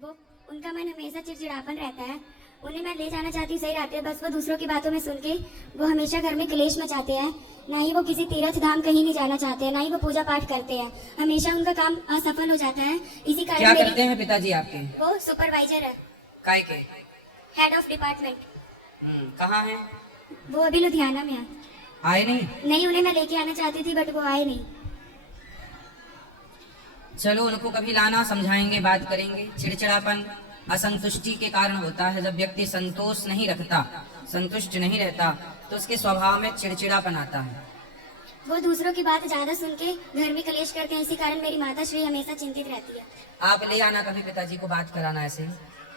वो उनका मन हमेशा चिड़चिड़ापन रहता है। उन्हें मैं ले जाना चाहती हूँ सही रहते हैं, बस वो दूसरों की बातों में सुन के वो हमेशा घर में क्लेश मचाते हैं। ना ही वो किसी तीर्थ धाम कहीं नहीं जाना चाहते हैं, ना ही वो पूजा पाठ करते हैं। हमेशा उनका काम असफल हो जाता है। इसी क्या कारण करते हैं पिताजी आपके? वो सुपरवाइजर है, काय के? Head of department. कहाँ है? वो अभी लुधियाना में है। आए नहीं? नहीं, उन्हें मैं लेके आना चाहती थी बट वो आए नहीं। चलो उनको कभी लाना, समझाएंगे, बात करेंगे। चिड़चिड़ापन असंतुष्टि के कारण होता है। जब व्यक्ति संतोष नहीं रखता, संतुष्ट नहीं रहता, तो उसके स्वभाव में चिड़चिड़ापन आता है। वो दूसरों की बात ज्यादा सुन के घर में कलेश करते हैं। इसी कारण मेरी माता श्री हमेशा चिंतित रहती है। आप ले आना कभी पिताजी को, बात कराना ऐसे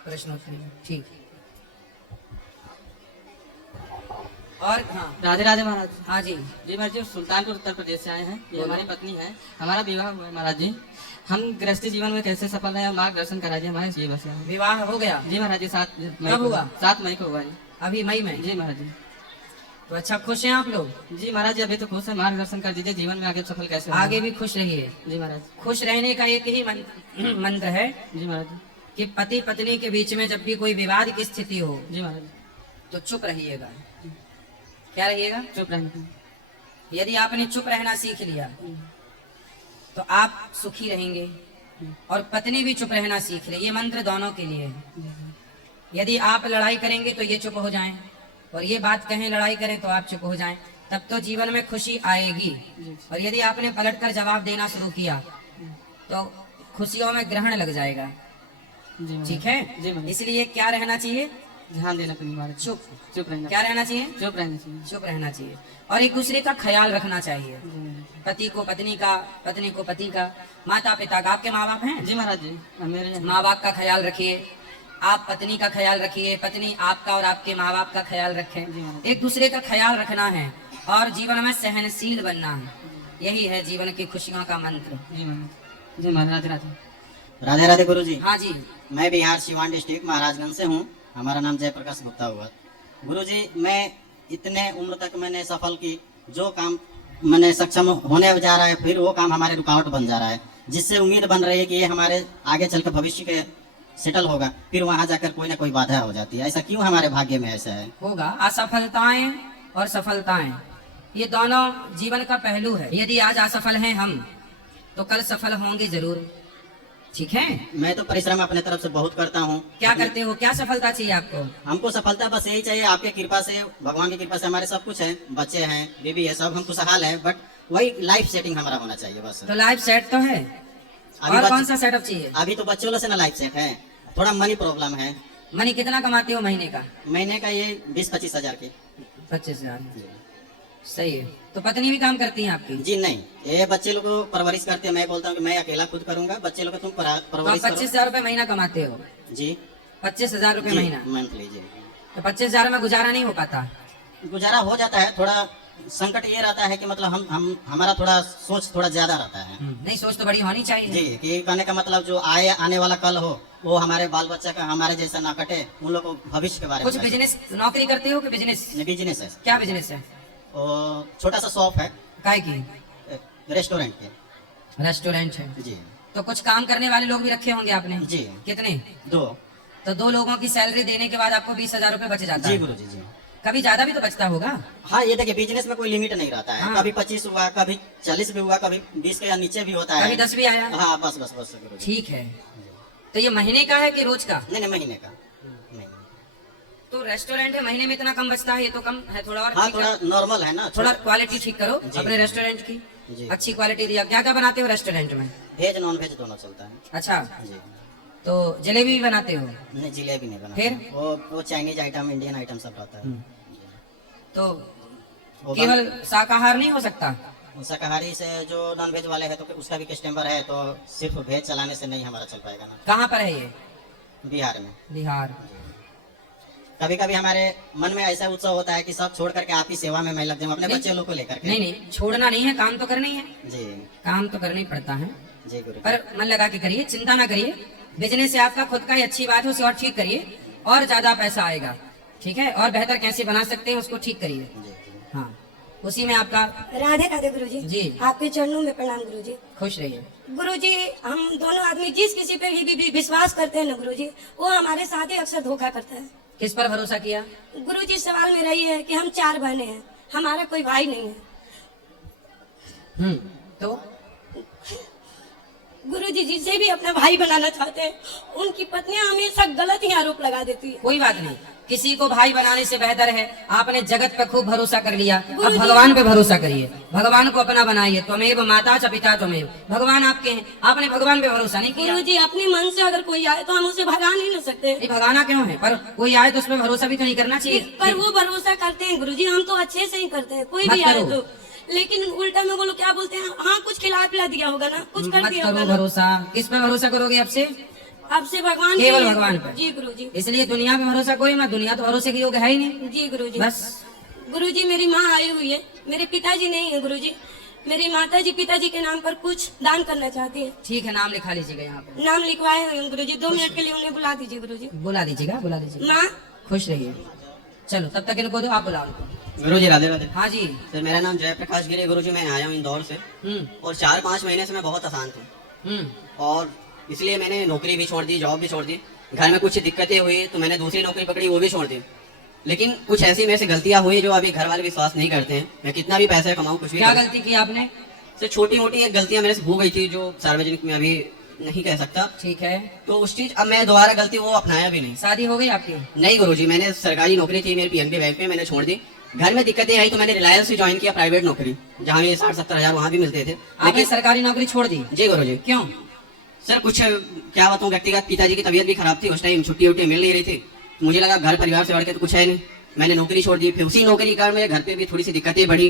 प्रश्नोत्तरी में। ठीक। और हाँ, राधे राधे महाराज। हाँ जी। जी महाराज जी, सुल्तानपुर उत्तर प्रदेश से आए हैं। ये बोलो। हमारी पत्नी है। हमारा विवाह हुआ है महाराज जी। हम गृहस्थी जीवन में कैसे सफल है, मार्गदर्शन कराइए हमारे जी। बस विवाह हो गया? जी महाराज जी, 7 मई कब को हुआ? 7 मई को हुआ जी। अभी मई में? जी महाराज जी। तो अच्छा, खुश हैं आप लोग? जी महाराज जी, अभी तो खुश है। मार्गदर्शन कर दीजिए, जीवन में आगे सफल कैसे होगा। आगे भी खुश रहिए। जी महाराज। खुश रहने का एक ही मंत्र है जी महाराज जी। कि पति पत्नी के बीच में जब भी कोई विवाद की स्थिति हो जी महाराज। तो चुप रहिएगा। क्या रहिएगा? चुप रहना। यदि आपने चुप रहना सीख लिया तो आप सुखी रहेंगे, और पत्नी भी चुप रहना सीख ले। ये मंत्र दोनों के लिए है। यदि आप लड़ाई करेंगे तो ये चुप हो जाएं, और ये बात कहें लड़ाई करें तो आप चुप हो जाएं, तब तो जीवन में खुशी आएगी। और यदि आपने पलटकर जवाब देना शुरू किया तो खुशियों में ग्रहण लग जाएगा। जी महाराज। ठीक जी है? महाराज। इसलिए क्या रहना चाहिए? ध्यान देना पड़ेगा महाराज। चुप। चुप रहना। क्या रहना चाहिए? चुप रहना चाहिए। चुप रहना चाहिए। और एक दूसरे का ख्याल रखना चाहिए। जी महाराज। पति को पत्नी का, पत्नी को पति का, माता पिता का। आपके माँ बाप हैं? जी महाराज जी, मेरे माँ बाप का ख्याल रखिए, आप पत्नी का ख्याल रखिए, पत्नी आपका और आपके माँ बाप का ख्याल रखें। जी महाराज। एक दूसरे का ख्याल रखना है और जीवन में सहनशील बनना है। यही है जीवन की खुशियों का मंत्र। जी महाराज। जी महाराज। राधे राधे राधे गुरु जी। हाँ जी। मैं बिहार सिवान डिस्ट्रिक्ट महाराजगंज से हूँ। हमारा नाम जयप्रकाश गुप्ता हुआ। गुरु जी, मैं इतने उम्र तक मैंने सफल की, जो काम मैंने सक्षम होने जा रहा है, फिर वो काम हमारे रुकावट बन जा रहा है, जिससे उम्मीद बन रही है कि ये हमारे आगे चल के भविष्य के सेटल होगा, फिर वहाँ जाकर कोई ना कोई बाधा हो जाती है। ऐसा क्यों हमारे भाग्य में ऐसा है? होगा। असफलताएं और सफलताएं, ये दोनों जीवन का पहलू है। यदि आज असफल हैं हम, तो कल सफल होंगे जरूर। ठीक है? मैं तो परिश्रम अपने तरफ से बहुत करता हूँ। क्या करते हो? क्या सफलता चाहिए आपको? हमको सफलता बस यही चाहिए, आपके कृपा से, भगवान की कृपा से हमारे सब कुछ है, बच्चे हैं, बीबी है, सब हम खुशहाल है, बट वही लाइफ सेटिंग हमारा होना चाहिए बस। तो लाइफ सेट तो है, अभी और बच्चे- कौन सा सेटअप चाहिए? अभी तो बच्चों से ना लाइफ सेट है, थोड़ा मनी प्रॉब्लम है। मनी कितना कमाते हो महीने का? महीने का ये 20-25 हजार की। 25,000। सही है। तो पत्नी भी काम करती है आपकी? जी नहीं, ये बच्चे लोग को परवरिश करते हैं। मैं बोलता हूँ कि मैं अकेला खुद करूंगा, बच्चे लोग को तुम तो आप परवरिश करो। 25,000 रुपए महीना कमाते हो? जी 25,000 रुपए जी, महीना। मंथली जी। तो 25,000 में गुजारा नहीं हो पाता? गुजारा हो जाता है। थोड़ा संकट ये रहता है कि मतलब हम हमारा थोड़ा सोच थोड़ा ज्यादा रहता है। नहीं, सोच तो बड़ी होनी चाहिए। जी, कि कहने का मतलब जो आने वाला कल हो, वो हमारे बाल बच्चा का हमारे जैसा ना कटे, उन लोग को भविष्य के बारे कुछ में। बिजनेस नौकरी करते हो कि बिजनेस? बिजनेस है। क्या बिजनेस है? और छोटा सा शॉप है, काय की? रेस्टोरेंट के। रेस्टोरेंट है। जी तो कुछ काम करने वाले लोग भी रखे होंगे आपने? जी। कितने? 2। तो 2 लोगों की सैलरी देने के बाद आपको 20,000 रुपए बच जाता जी है। गुरु जी। जी कभी ज्यादा भी तो बचता होगा। हाँ, ये देखिए बिजनेस में कोई लिमिट नहीं रहता है। हाँ। कभी 25 हुआ, कभी 40 भी हुआ, कभी 20 के या नीचे भी होता है, कभी 10 भी आया। हाँ बस बस बस गुरु जी। ठीक है। तो ये महीने का है कि रोज का? नहीं नहीं, महीने का। नहीं। तो रेस्टोरेंट है, महीने में इतना कम बचता है, ये तो कम है थोड़ा। और हाँ ठीक थोड़ा है। नॉर्मल है ना। थोड़ा क्वालिटी ठीक करो जी। अपने रेस्टोरेंट की। जी। अच्छी क्वालिटी दिया। क्या क्या बनाते हो रेस्टोरेंट में? वेज नॉन वेज दोनों चलता है। अच्छा, जी। तो जलेबी भी बनाते हो? नहीं, जिलेबी नहीं बना। फिर? वो चाइनीज आइटम, इंडियन आइटम सब रहता है। तो वो केवल शाकाहार नहीं हो सकता? शाकाहारी से जो नॉन वेज वाले हैं तो उसका भी कस्टमर है, तो सिर्फ वेज चलाने से नहीं हमारा चल पाएगा ना। कहाँ पर है ये? बिहार में। बिहार। कभी कभी हमारे मन में ऐसा उत्सव होता है कि सब छोड़ करके आपकी सेवा में मैं लग जाऊँ, अपने नहीं। बच्चे लोग को लेकर के। नहीं नहीं, छोड़ना नहीं है, काम तो करना ही है। जी काम तो करना ही पड़ता है, जी गुरु। पर मन लगा के करिए, चिंता ना करिए। बिजनेस से आपका खुद का ही अच्छी बात है, उसे और ठीक करिए और ज्यादा पैसा आएगा। ठीक है? और बेहतर कैसे बना सकते हैं उसको ठीक करिए। जी जी। हाँ, उसी में आपका। राधे राधे गुरुजी। जी। आपके चरणों में प्रणाम गुरुजी। खुश रहिए। गुरुजी, हम दोनों आदमी जिस किसी पे भी विश्वास करते हैं ना गुरुजी, वो हमारे साथ ही अक्सर धोखा करता है। किस पर भरोसा किया? गुरुजी, सवाल मेरा ये है कि हम 4 बहनें हैं, हमारा कोई भाई नहीं है। तो गुरुजी, जिसे भी अपना भाई बनाना चाहते हैं, उनकी पत्नियां हमेशा गलत ही आरोप लगा देती है। कोई बात नहीं, किसी को भाई बनाने से बेहतर है आपने जगत पे खूब भरोसा कर लिया, अब भगवान पे भरोसा करिए, भगवान को अपना बनाइए। त्वमेव माता च पिता त्वमेव, भगवान आपके हैं, आपने भगवान पे भरोसा नहीं किया। गुरुजी, अपने मन से अगर कोई आए तो हम उसे भगा नहीं ना सकते। नहीं, भगाना क्यों है, पर कोई आए तो उस पर भरोसा भी तो नहीं करना चाहिए। पर वो भरोसा करते हैं गुरुजी, हम तो अच्छे से ही करते हैं, कोई मत भी आए करो। तो। लेकिन उल्टा में वो लोग क्या बोलते हैं, हाँ कुछ खिला पिला दिया होगा ना, कुछ कर मत दिया करो होगा ना। भरोसा। किस पे भरोसा करोगे अब से? अब से भगवान केवल पे। भगवान पे। जी गुरुजी। इसलिए दुनिया पे भरोसा कोई मत, दुनिया तो भरोसे के योग है ही नहीं। जी गुरुजी। बस गुरुजी, मेरी माँ आई हुई है, मेरे पिताजी नहीं है गुरुजी। मेरी माताजी पिताजी के नाम पर कुछ दान करना चाहती है। ठीक है, नाम लिखा लीजिएगा यहाँ पे। नाम लिखवाए हुए हैं गुरुजी, 2 मिनट के लिए उन्हें बुला दीजिए गुरुजी। बुला दीजिएगा, बुला दीजिएगा। माँ, खुश रहिए। चलो तब तक इनको दो, आप बुलाओ इनको। गुरुजी राधे राधे। हाँ जी। सर मेरा नाम जयप्रकाश गिरी गुरुजी, मैं आया हूँ इंदौर से और 4-5 महीने से मैं बहुत अशांत हूँ और इसलिए मैंने नौकरी भी छोड़ दी, जॉब भी छोड़ दी। घर में कुछ दिक्कतें हुई तो मैंने दूसरी नौकरी पकड़ी, वो भी छोड़ दी। लेकिन कुछ ऐसी मेरे से गलतियां हुई जो अभी घर वाले विश्वास नहीं करते हैं। मैं कितना भी पैसा कमाऊँ, कुछ भी क्या करूं। गलती की आपने? सर छोटी मोटी एक गलतियां मेरे से हो गई थी जो सार्वजनिक में अभी नहीं कह सकता। ठीक है। तो उस चीज अब मैं दोबारा गलती वो अपनाया भी नहीं। शादी हो गई आपकी? नहीं गुरुजी, मैंने सरकारी नौकरी थी मेरी पीएनबी बैंक में, मैंने छोड़ दी। घर में दिक्कतें आई तो मैंने रिलायंस से ज्वाइन किया, प्राइवेट नौकरी, जहाँ ये 60-70 हजार वहाँ भी मिलते थे। आपने सरकारी नौकरी छोड़ दी? जी गुरुजी। क्यों? सर कुछ क्या बताऊँ, व्यक्तिगत पिताजी की तबीयत भी खराब थी, उस टाइम छुट्टी उट्टी मिल नहीं रही थी। मुझे लगा घर परिवार से बढ़ के तो कुछ है नहीं, मैंने नौकरी छोड़ दी। फिर उसी नौकरी का मेरे घर पे भी थोड़ी सी दिक्कतें बढ़ी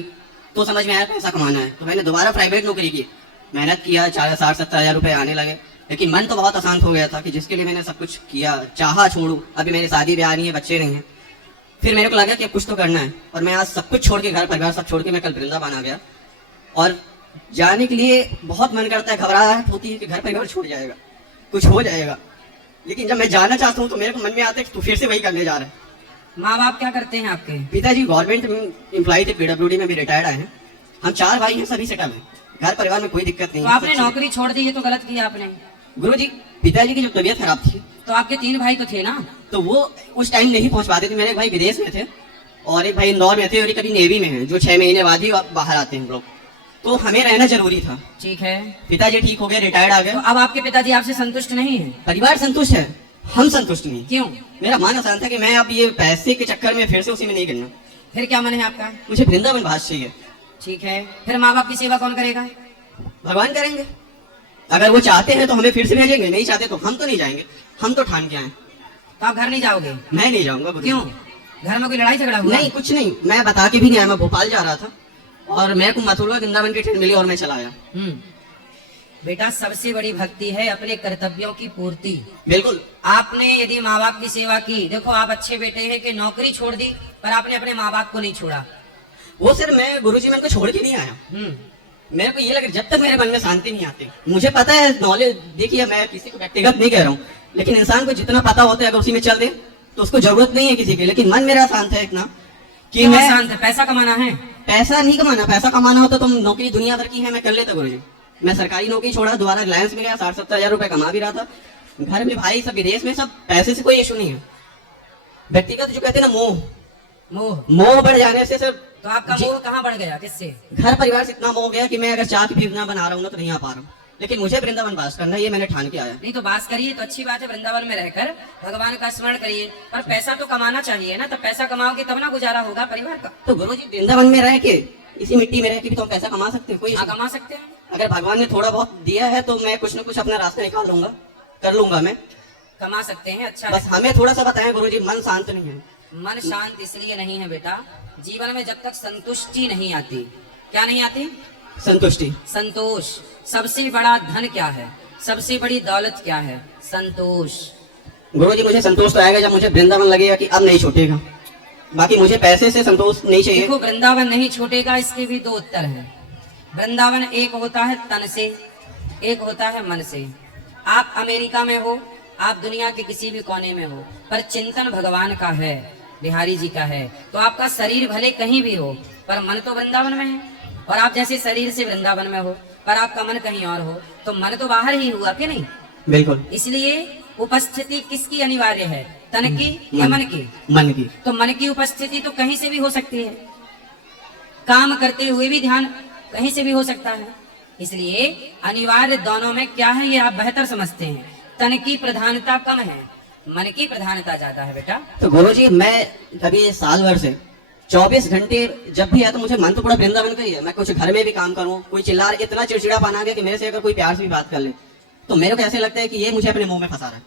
तो समझ में आया पैसा कमाना है, तो मैंने दोबारा प्राइवेट नौकरी की, मेहनत किया, 60-70 हजार रुपए आने लगे। लेकिन मन तो बहुत अशांत हो गया था कि जिसके लिए मैंने सब कुछ किया, चाहा छोड़ू। अभी मेरी शादी ब्याह नहीं है, बच्चे नहीं है। फिर मेरे को लगा कि अब कुछ तो करना है और मैं आज सब कुछ छोड़ के, घर परिवार सब छोड़ के मैं कल वृंदावन आ गया। और जाने के लिए बहुत मन करता है, घबराहट होती है कि घर परिवार छूट जाएगा, कुछ हो जाएगा। लेकिन जब मैं जाना चाहता हूँ तो मेरे को मन में आता है कि तू फिर से वही करने जा रहा है। माँ बाप क्या करते हैं आपके? पिताजी गवर्नमेंट एम्प्लॉय थे, पीडब्ल्यूडी में भी रिटायर्ड आए हैं। हम 4 भाई हैं, सभी सेटल हैं, घर परिवार में कोई दिक्कत नहीं तो है। आपने नौकरी छोड़ दी, ये तो गलत किया आपने। गुरुजी, पिताजी की जब तबीयत खराब थी तो आपके 3 भाई तो थे ना? तो वो उस टाइम नहीं पहुंच पाते थे। मेरे एक भाई विदेश में थे और एक भाई इंदौर में थे और एक अभी नेवी में है, जो 6 महीने बाद ही बाहर आते हैं लोग। तो हमें रहना जरूरी था। ठीक है। पिताजी ठीक हो गए, रिटायर्ड आ तो गए। अब आपके पिताजी आपसे संतुष्ट नहीं है? परिवार संतुष्ट है, हम संतुष्ट नहीं। क्यों? मेरा मन आसान था कि मैं अब ये पैसे के चक्कर में फिर से उसी में नहीं करना। फिर क्या मन है आपका? मुझे वृंदावन भाष चाहिए। ठीक है, फिर माँ बाप की सेवा कौन करेगा? भगवान करेंगे। अगर वो चाहते हैं तो हमें फिर से भेजेंगे, नहीं चाहते तो हम तो नहीं जाएंगे। हम तो ठान के आए। तो आप घर नहीं जाओगे? मैं नहीं जाऊंगा। गुरुजी। क्यों? घर में कोई लड़ाई झगड़ा हुआ? नहीं, कुछ नहीं, मैं बता के भी नहीं आया। मैं भोपाल जा रहा था और मेरे को मथुरा वृंदावन की ट्रेन मिली और मैं चला आया। बेटा, सबसे बड़ी भक्ति है अपने कर्तव्यों की पूर्ति। बिल्कुल। आपने यदि माँ बाप की सेवा की, देखो आप अच्छे बेटे हैं कि नौकरी छोड़ दी, पर आपने अपने माँ बाप को नहीं छोड़ा। वो सर मैं गुरुजी मैं उनको छोड़ के नहीं आया। मेरे को ये लगा जब तक मेरे मन में शांति नहीं आती, मुझे पता है नॉलेज, देखिए मैं किसी को व्यक्तिगत नहीं कह रहा हूँ, लेकिन इंसान को जितना पता होता है अगर उसी में चल दे तो उसको जरूरत नहीं है किसी की। लेकिन मन मेरा शांत है इतना कि मैं शांत है, पैसा कमाना है। पैसा नहीं कमाना, पैसा कमाना होता तो नौकरी दुनिया भर की है, मैं कर लेता गुरुजी। मैं सरकारी नौकरी छोड़ा, दोबारा रिलायंस में गया, 60-70 हजार रुपए कमा भी रहा था। घर में भाई सब विदेश में, सब पैसे से कोई इशू नहीं है। व्यक्तिगत जो कहते हैं ना मोह, मोह बढ़ जाने से सर। तो आपका मोह कहाँ बढ़ गया? किससे? घर परिवार से इतना मोह गया कि मैं अगर चाह के भी ना बना रहा हूँ तो नहीं आ पा रहा हूँ। लेकिन मुझे वृंदावन वास करना, ये मैंने ठान के आया। नहीं तो बात करिए तो अच्छी बात है, वृंदावन में रहकर भगवान का स्मरण करिए, पर पैसा तो कमाना चाहिए ना। तो पैसा कमाओगे तब ना गुजारा होगा परिवार का। तो गुरुजी वृंदावन में रह के, इसी मिट्टी में रह के भी तो हम पैसा कमा सकते हैं, कोई हाँ, issue कमा सकते हैं। नहीं। अगर भगवान ने थोड़ा बहुत दिया है तो मैं कुछ न कुछ अपना रास्ता निकाल लूंगा, कर लूंगा, मैं कमा सकते हैं। अच्छा बस हमें थोड़ा सा बताएं गुरुजी, मन शांत नहीं है। मन शांत इसलिए नहीं है बेटा, जीवन में जब तक संतुष्टि नहीं आती। क्या नहीं आती? संतुष्टि, संतोष। सबसे बड़ा धन क्या है? सबसे बड़ी दौलत क्या है? संतोष। गुरुजी मुझे संतोष तो आएगा जब मुझे वृंदावन लगेगा कि अब नहीं छूटेगा। बाकी मुझे पैसे से संतोष नहीं चाहिए। देखो, वृंदावन नहीं छूटेगा, इसके भी 2 उत्तर हैं। वृंदावन एक होता है तन से, एक होता है मन से। आप अमेरिका में हो, आप दुनिया के किसी भी कोने में हो, पर चिंतन भगवान का है, बिहारी जी का है। तो आपका शरीर भले कहीं भी हो, पर मन तो वृंदावन में है। और आप जैसे शरीर से वृंदावन में हो, पर आपका मन कहीं और हो, तो मन तो बाहर ही हुआ कि नहीं। बिल्कुल। इसलिए उपस्थिति किसकी अनिवार्य है, तन की या मन की? मन की। तो मन की उपस्थिति तो कहीं से भी हो सकती है, काम करते हुए भी ध्यान कहीं से भी हो सकता है। इसलिए अनिवार्य दोनों में क्या है ये आप बेहतर समझते हैं। तन की प्रधानता कम है, मन की प्रधानता ज्यादा है बेटा। तो गुरुजी मैं अभी साल भर से 24 घंटे जब भी है तो मुझे मन तो पूरा वृंदावन का ही है। मैं कुछ घर में भी काम करूं, कोई चिल्ला रहा, इतना चिड़चिड़ा पाना गया कि मेरे से अगर कोई प्यार से भी बात कर ले तो मेरे को ऐसे लगता है कि ये मुझे अपने मुंह में फंसा रहा है।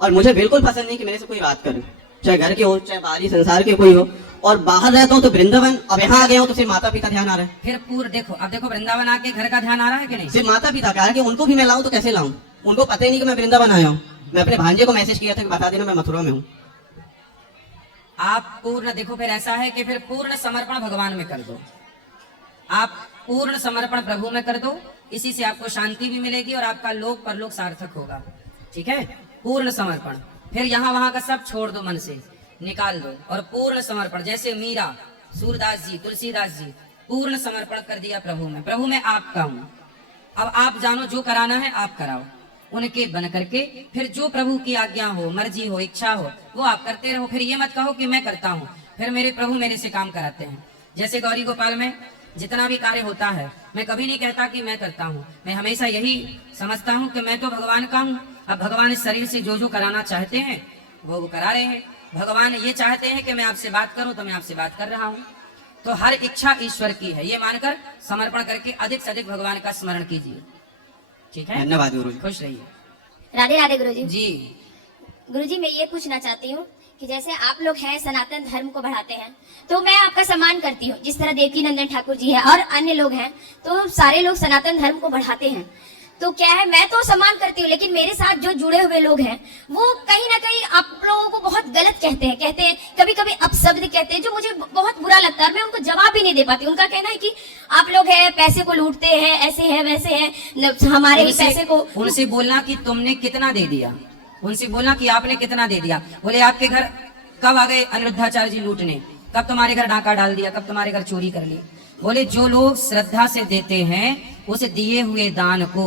और मुझे बिल्कुल पसंद नहीं कि मेरे से कोई बात करे, चाहे घर के हो चाहे बाहरी संसार के कोई हो। और बाहर रहता हूँ तो वृंदावन, अब यहाँ आ गया हूँ तो सिर्फ माता पिता ध्यान आ रहा है। फिर पूर्ण देखो, अब देखो वृंदावन आके घर का ध्यान आ रहा है कि नहीं? सिर्फ माता पिता का है कि उनको भी मैं लाऊं तो कैसे लाऊं, उनको पता ही नहीं कि मैं वृंदावन आया हूँ। मैं अपने भांजे को मैसेज किया था कि बता देना मैं मथुरा में हूँ। आप पूर्ण देखो, फिर ऐसा है कि फिर पूर्ण समर्पण भगवान में कर दो, आप पूर्ण समर्पण प्रभु में कर दो, इसी से आपको शांति भी मिलेगी और आपका लोक परलोक सार्थक होगा। ठीक है, पूर्ण समर्पण। फिर यहाँ वहां का सब छोड़ दो, मन से निकाल दो और पूर्ण समर्पण। जैसे मीरा, सूरदास जी, तुलसीदास जी पूर्ण समर्पण कर दिया प्रभु में, प्रभु में आपका हूँ, अब आप जानो जो कराना है आप कराओ, उनके बन करके फिर जो प्रभु की आज्ञा हो, मर्जी हो, इच्छा हो वो आप करते रहो। फिर ये मत कहो कि मैं करता हूँ, फिर मेरे प्रभु मेरे से काम कराते हैं। जैसे गौरी गोपाल में जितना भी कार्य होता है मैं कभी नहीं कहता कि मैं करता हूँ, मैं हमेशा यही समझता हूँ कि मैं तो भगवान का हूँ। अब भगवान इस शरीर से जो जो कराना चाहते हैं वो करा रहे हैं। भगवान ये चाहते हैं कि मैं आपसे बात करूं तो मैं आपसे बात कर रहा हूं। तो हर इच्छा ईश्वर की है, ये मानकर समर्पण करके अधिक से अधिक भगवान का स्मरण कीजिए। ठीक है, धन्यवाद गुरुजी। खुश रहिए। राधे राधे गुरुजी। जी गुरुजी मैं ये पूछना चाहती हूँ कि जैसे आप लोग हैं सनातन धर्म को बढ़ाते हैं तो मैं आपका सम्मान करती हूँ, जिस तरह देवकी नंदन ठाकुर जी है और अन्य लोग हैं तो सारे लोग सनातन धर्म को बढ़ाते हैं। तो क्या है, मैं तो सम्मान करती हूँ, लेकिन मेरे साथ जो जुड़े हुए लोग हैं वो कहीं ना कहीं आप लोगों को बहुत गलत कहते हैं, कभी कभी अपशब्द कहते हैं जो मुझे बहुत बुरा लगता है और मैं उनको जवाब भी नहीं दे पाती। उनका कहना है कि आप लोग हैं पैसे को लूटते हैं, ऐसे है वैसे है, हमारे ही पैसे को। उनसे बोलना कि तुमने कितना दे दिया, उनसे बोलना कि आपने कितना दे दिया। बोले आपके घर कब आ गए अनिरुद्धाचार्य जी लूटने, कब तुम्हारे घर डाका डाल दिया, कब तुम्हारे घर चोरी कर ली। बोले जो लोग श्रद्धा से देते हैं उस दिए हुए दान को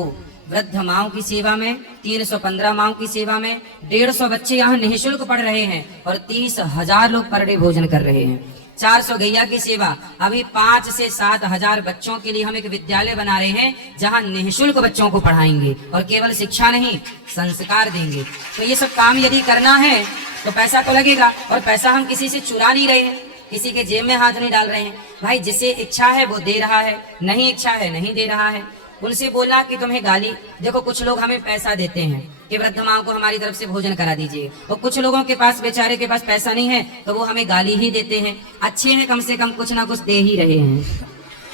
वृद्ध माओं की सेवा में, 315 माओं की सेवा में 150 बच्चे यहाँ निःशुल्क पढ़ रहे हैं और 30,000 लोग पर डे भोजन कर रहे हैं। 400 गैया की सेवा, अभी 5 से 7 हजार बच्चों के लिए हम एक विद्यालय बना रहे हैं जहाँ निःशुल्क बच्चों को पढ़ाएंगे और केवल शिक्षा नहीं संस्कार देंगे। तो ये सब काम यदि करना है तो पैसा तो लगेगा, और पैसा हम किसी से चुरा नहीं रहे हैं, किसी के जेब में हाथ नहीं डाल रहे हैं। भाई जिसे इच्छा है वो दे रहा है, नहीं इच्छा है नहीं दे रहा है। उनसे बोलना कि तुम्हें गाली, देखो कुछ लोग हमें पैसा देते हैं कि वृद्ध माँ को हमारी तरफ से भोजन करा दीजिए, और कुछ लोगों के पास बेचारे के पास पैसा नहीं है तो वो हमें गाली ही देते हैं। अच्छे हैं कम से कम कुछ ना कुछ दे ही रहे हैं,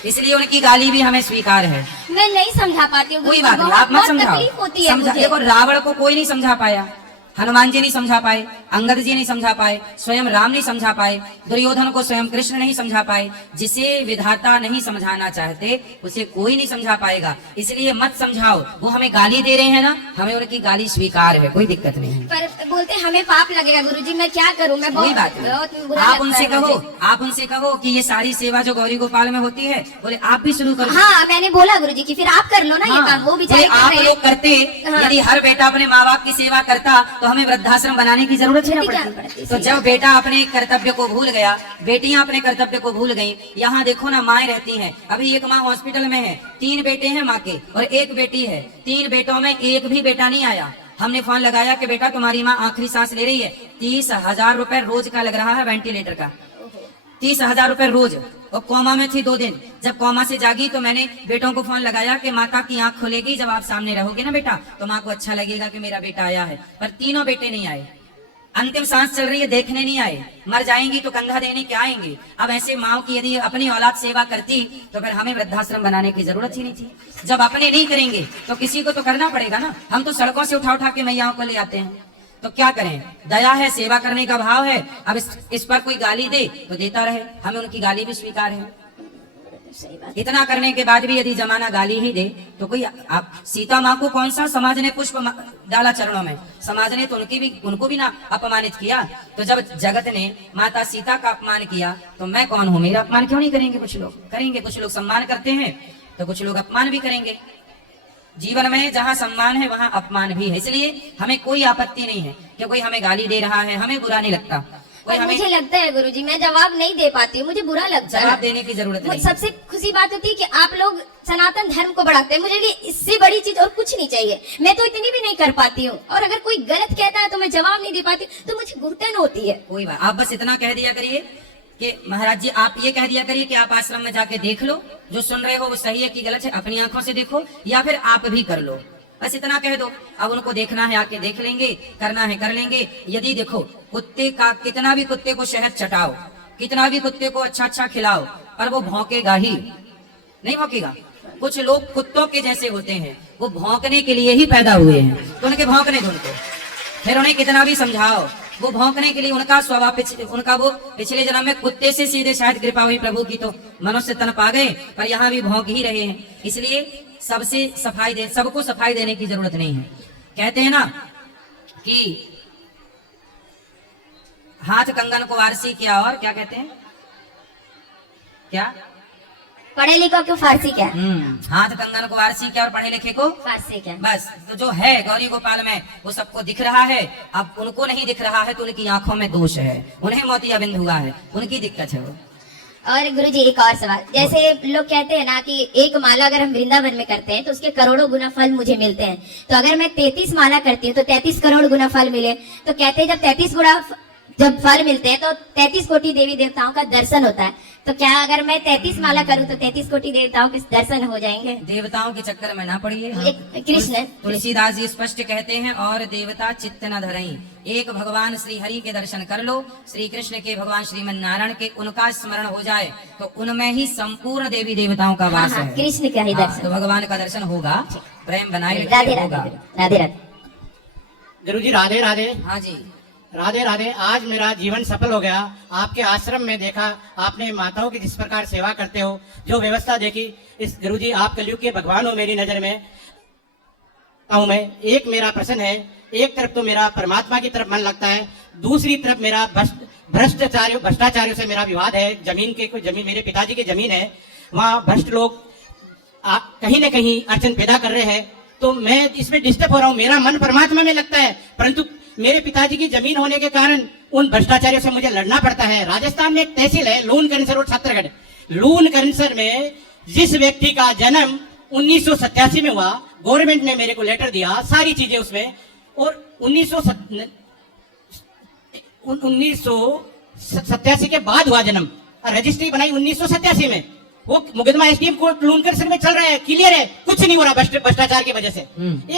इसलिए उनकी गाली भी हमें स्वीकार है। मैं नहीं समझा पाती हूँ, कोई बात नहीं, आप मत समझाओ। देखो रावण को कोई नहीं समझा पाया, हनुमान जी नहीं समझा पाए, अंगद जी नहीं समझा पाए, स्वयं राम नहीं समझा पाए, दुर्योधन को स्वयं कृष्ण नहीं समझा पाए। जिसे विधाता नहीं समझाना चाहते उसे कोई नहीं समझा पाएगा, इसलिए मत समझाओ। वो हमें गाली दे रहे हैं ना, हमें उनकी गाली स्वीकार है, कोई दिक्कत नहीं है। पर बोलते हमें पाप लगेगा गुरुजी, मैं क्या करूं, मैं कोई बहुत बात बहुत नहीं, बुरा आप लगता उनसे है कहो, मुझे। आप उनसे कहो कि ये सारी सेवा जो गौरी गोपाल में होती है, बोले आप भी शुरू करो। हाँ मैंने बोला गुरुजी कि फिर आप कर लो ना ये काम, वो बोले बेचारे कर आप रहे लोग हैं। करते, हाँ। यदि हर बेटा अपने माँ बाप की सेवा करता तो हमें वृद्धाश्रम बनाने की जरूरत ही न क्या पड़ती। पड़ती, तो जब बेटा अपने कर्तव्य को भूल गया, बेटियां अपने कर्तव्य को भूल गई, यहाँ देखो ना माएँ रहती हैं। अभी एक माँ हॉस्पिटल में है, 3 बेटे हैं माँ के और 1 बेटी है। 3 बेटों में एक भी बेटा नहीं आया। हमने फोन लगाया कि बेटा तुम्हारी माँ आखिरी सांस ले रही है, 30,000 रुपए रोज का लग रहा है वेंटिलेटर का, 30,000 रुपए रोज, और कोमा में थी 2 दिन। जब कोमा से जागी तो मैंने बेटों को फोन लगाया कि माता की आंख खुलेगी जब आप सामने रहोगे ना बेटा, तो माँ को अच्छा लगेगा कि मेरा बेटा आया है। पर तीनों बेटे नहीं आए, अंतिम सांस चल रही है, देखने नहीं आए। मर जाएंगी तो कंधा देने क्या आएंगे। अब ऐसे माँ की यदि अपनी औलाद सेवा करती तो फिर हमें वृद्धाश्रम बनाने की जरूरत ही नहीं थी। जब अपने नहीं करेंगे तो किसी को तो करना पड़ेगा ना। हम तो सड़कों से उठा उठा के मैयाओं को ले आते हैं, तो क्या करें। दया है, सेवा करने का भाव है। अब इस पर कोई गाली दे तो देता रहे, हमें उनकी गाली भी स्वीकार है। सही बात। इतना करने के बाद भी यदि जमाना गाली ही दे तो कोई, आप सीता माँ को कौन सा समाज ने पुष्प डाला चरणों में, समाज ने तो उनको भी ना अपमानित किया। तो जब जगत ने माता सीता का अपमान किया तो मैं कौन हूँ, मेरा अपमान क्यों नहीं करेंगे। कुछ लोग करेंगे, कुछ लोग सम्मान करते हैं। तो कुछ लोग अपमान भी करेंगे। जीवन में जहाँ सम्मान है वहाँ अपमान भी है, इसलिए हमें कोई आपत्ति नहीं है कि कोई हमें गाली दे रहा है, हमें बुरा नहीं लगता। कोई पर हमें मुझे लगता है गुरुजी, मैं जवाब नहीं दे पाती हूँ, मुझे बुरा लगता जवाब है। देने की जरूरत नहीं है। सबसे खुशी बात होती है कि आप लोग सनातन धर्म को बढ़ाते हैं, मुझे लिए इससे बड़ी चीज और कुछ नहीं चाहिए। मैं तो इतनी भी नहीं कर पाती हूँ, और अगर कोई गलत कहता है तो मैं जवाब नहीं दे पाती, तो मुझे घुटन होती है। कोई बात, आप बस इतना कह दिया करिए कि महाराज जी आप ये कह दिया करिए कि आप आश्रम में जाके देख लो, जो सुन रहे हो वो सही है कि गलत है, अपनी आंखों से देखो, या फिर आप भी कर लो, बस इतना कह दो। अब उनको देखना है आके देख लेंगे, करना है कर लेंगे। यदि देखो कुत्ते का, कितना भी कुत्ते को शहद चटाओ, कितना भी कुत्ते को अच्छा अच्छा खिलाओ, पर वो भौंकेगा ही नहीं, भौंकेगा। कुछ लोग कुत्तों के जैसे होते हैं, वो भौंकने के लिए ही पैदा हुए हैं, तो उनके भौंकने दो उनको, फिर उन्हें कितना भी समझाओ, वो भौंकने के लिए उनका स्वभाव उनका वो पिछले जन्म में कुत्ते से सीधे शायद कृपा हुई प्रभु की, तो मनुष्य तन पा गए, पर यहाँ भी भौंक ही रहे हैं। इसलिए सबसे सफाई दे, सबको सफाई देने की जरूरत नहीं है। कहते हैं ना कि हाथ कंगन को वारसी क्या, और क्या कहते हैं, क्या पढ़े लिखो क्यों, फारसी क्या? हाथ कंगन को वारसी क्या और पढ़े लिखे को फारसी क्या? बस। तो जो है गौरी गोपाल में वो सबको दिख रहा है, अब उनको नहीं दिख रहा है तो उनकी आंखों में दोष है, उन्हें मोतियाबिंद हुआ है, उनकी दिक्कत है वो। और गुरुजी एक और सवाल, जैसे लोग कहते हैं ना कि एक माला अगर हम वृंदावन में करते हैं तो उसके करोड़ों गुना फल मुझे मिलते हैं, तो अगर मैं 33 माला करती हूँ तो 33 करोड़ गुना फल मिले, तो कहते हैं जब 33 गुना जब फल मिलते हैं तो 33 कोटि देवी देवताओं का दर्शन होता है, तो क्या अगर मैं 33 माला करूं तो 33 कोटि देवताओं के दर्शन हो जाएंगे? देवताओं के चक्कर में ना पड़िए। कृष्ण तुलसीदास जी स्पष्ट कहते हैं, और देवता चित्त न धरई, एक भगवान श्री हरि के दर्शन कर लो, श्री कृष्ण के, भगवान श्रीमन नारायण के, उनका स्मरण हो जाए तो उनमें ही संपूर्ण देवी देवताओं का वास है। कृष्ण का ही दर्शन, तो भगवान का दर्शन होगा, प्रेम बनाए राधे होगा। राधे राधे। गुरुजी राधे राधे। हाँ जी, राधे राधे। आज मेरा जीवन सफल हो गया। आपके आश्रम में देखा आपने माताओं की जिस प्रकार सेवा करते हो, जो व्यवस्था देखी, इस गुरुजी आप कलयुग के भगवान हो मेरी नजर में। मैं एक मेरा प्रश्न है, एक तरफ तो मेरा परमात्मा की तरफ मन लगता है, दूसरी तरफ मेरा भ्रष्टाचारियों से मेरा विवाद है। जमीन के कोई जमीन, मेरे पिताजी की जमीन है, वहाँ भ्रष्ट लोग कहीं न कहीं अड़चन पैदा कर रहे हैं, तो मैं इसमें डिस्टर्ब हो रहा हूँ। मेरा मन परमात्मा में लगता है, परंतु मेरे पिताजी की जमीन होने के कारण उन भ्रष्टाचारियों से मुझे लड़ना पड़ता है। राजस्थान में एक तहसील है लून करिंसर रोड छत्तरगढ़, लून करिंसर में जिस व्यक्ति का जन्म 1987 में हुआ, गवर्नमेंट ने मेरे को लेटर दिया, सारी चीजें उसमें, और 1987 के बाद हुआ जन्म, रजिस्ट्री बनाई 1987 में, वो मुकदमा एसडीएम कोर्ट लून करिंसर में चल रहा है, क्लियर है, कुछ नहीं हो रहा भ्रष्टाचार की वजह से।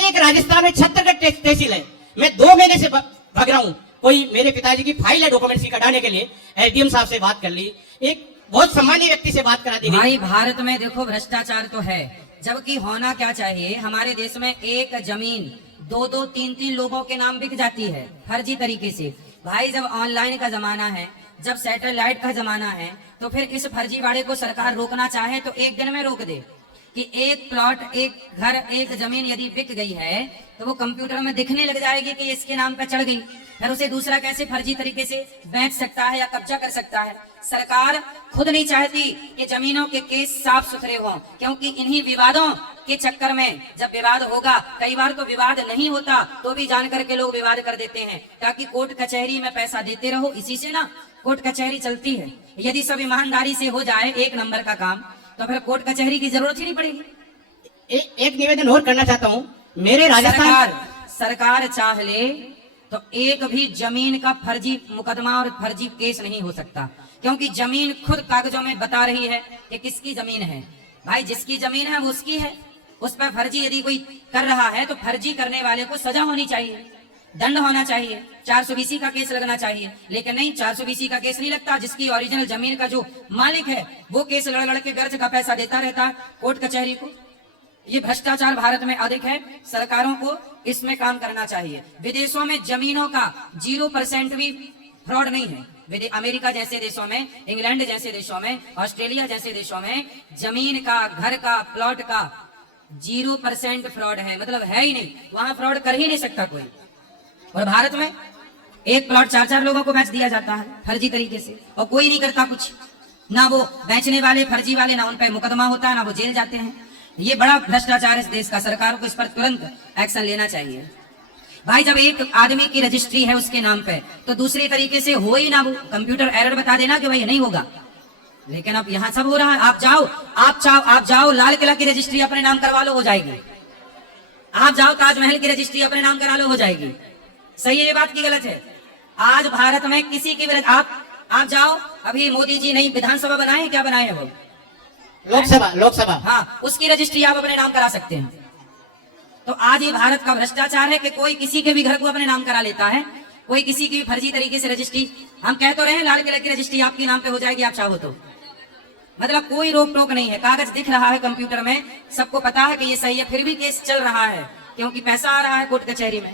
एक राजस्थान में छत्तरगढ़ तहसील है, मैं 2 महीने से भाग रहा हूँ। कोई मेरे पिताजी की फाइल है डॉक्यूमेंट्स की कटाने के लिए, एसडीएम साहब से बात कर ली, एक बहुत सम्मानीय व्यक्ति से बात करा दी। भाई भारत में देखो भ्रष्टाचार तो है, जबकि होना क्या चाहिए, हमारे देश में एक जमीन 2-2, 3-3 लोगों के नाम बिक जाती है फर्जी तरीके से। भाई जब ऑनलाइन का जमाना है, जब सैटेलाइट का जमाना है, तो फिर इस फर्जीवाड़े को सरकार रोकना चाहे तो एक दिन में रोक दे कि एक प्लॉट, एक घर, एक जमीन यदि बिक गई है तो वो कंप्यूटर में दिखने लग जाएगी कि इसके नाम पर चढ़ गई, फिर उसे दूसरा कैसे फर्जी तरीके से बेच सकता है या कब्जा कर सकता है। सरकार खुद नहीं चाहती कि जमीनों के केस साफ सुथरे हों, क्योंकि इन्हीं विवादों के चक्कर में जब विवाद होगा, कई बार तो विवाद नहीं होता तो भी जान करके लोग विवाद कर देते हैं, ताकि कोर्ट कचहरी में पैसा देते रहो, इसी से ना कोर्ट कचहरी चलती है। यदि सब ईमानदारी से हो जाए एक नंबर का काम, तो फिर कोर्ट कचहरी की जरूरत ही नहीं पड़ेगी। एक निवेदन और करना चाहता हूँ, मेरे राजस्थान सरकार चाह ले तो एक भी जमीन का फर्जी मुकदमा और फर्जी केस नहीं हो सकता, क्योंकि जमीन खुद कागजों में बता रही है कि किसकी जमीन है। भाई जिसकी जमीन है वो उसकी है, उस पर फर्जी यदि कोई कर रहा है तो फर्जी करने वाले को सजा होनी चाहिए, दंड होना चाहिए, 420 का केस लगना चाहिए। लेकिन नहीं, 420 का केस नहीं लगता, जिसकी ओरिजिनल जमीन का जो मालिक है वो केस लड़ के गर्ज का पैसा देता रहता है कोर्ट कचहरी को। ये भ्रष्टाचार भारत में अधिक है, सरकारों को इसमें काम करना चाहिए। विदेशों में जमीनों का 0% भी फ्रॉड नहीं है। अमेरिका जैसे देशों में, इंग्लैंड जैसे देशों में, ऑस्ट्रेलिया जैसे देशों में जमीन का, घर का, प्लॉट का 0% फ्रॉड है, मतलब है ही नहीं, वहां फ्रॉड कर ही नहीं सकता कोई। और भारत में एक प्लॉट 4-4 लोगों को बेच दिया जाता है फर्जी तरीके से, और कोई नहीं करता कुछ, ना वो बेचने वाले फर्जी वाले, ना उन पर मुकदमा होता है, ना वो जेल जाते हैं। ये बड़ा भ्रष्टाचार है इस देश का। सरकार को इस पर तुरंत एक्शन लेना चाहिए। भाई जब एक आदमी की रजिस्ट्री है उसके नाम पे, तो दूसरे तरीके से हो ही ना, वो कंप्यूटर एरर बता देना कि भाई नहीं होगा। लेकिन अब यहाँ सब हो रहा है। आप जाओ लाल किला की रजिस्ट्री अपने नाम करवा लो, हो जाएगी। आप जाओ ताजमहल की रजिस्ट्री अपने नाम करा लो, हो जाएगी। सही है ये बात की गलत है? आज भारत में किसी की भी आप जाओ, अभी मोदी जी नई विधानसभा बनाए, क्या बनाए हैं वो? लोकसभा। हाँ, उसकी रजिस्ट्री आप अपने नाम करा सकते हैं। तो आज ये भारत का भ्रष्टाचार है कि कोई किसी के भी घर को अपने नाम करा लेता है, कोई किसी की भी फर्जी तरीके से रजिस्ट्री। हम कह तो रहे हैं लाल किला की रजिस्ट्री आपके नाम पे हो जाएगी, आप चाहो तो। मतलब कोई रोक टोक नहीं है, कागज दिख रहा है कंप्यूटर में, सबको पता है कि ये सही है, फिर भी केस चल रहा है क्योंकि पैसा आ रहा है कोर्ट कचहरी में।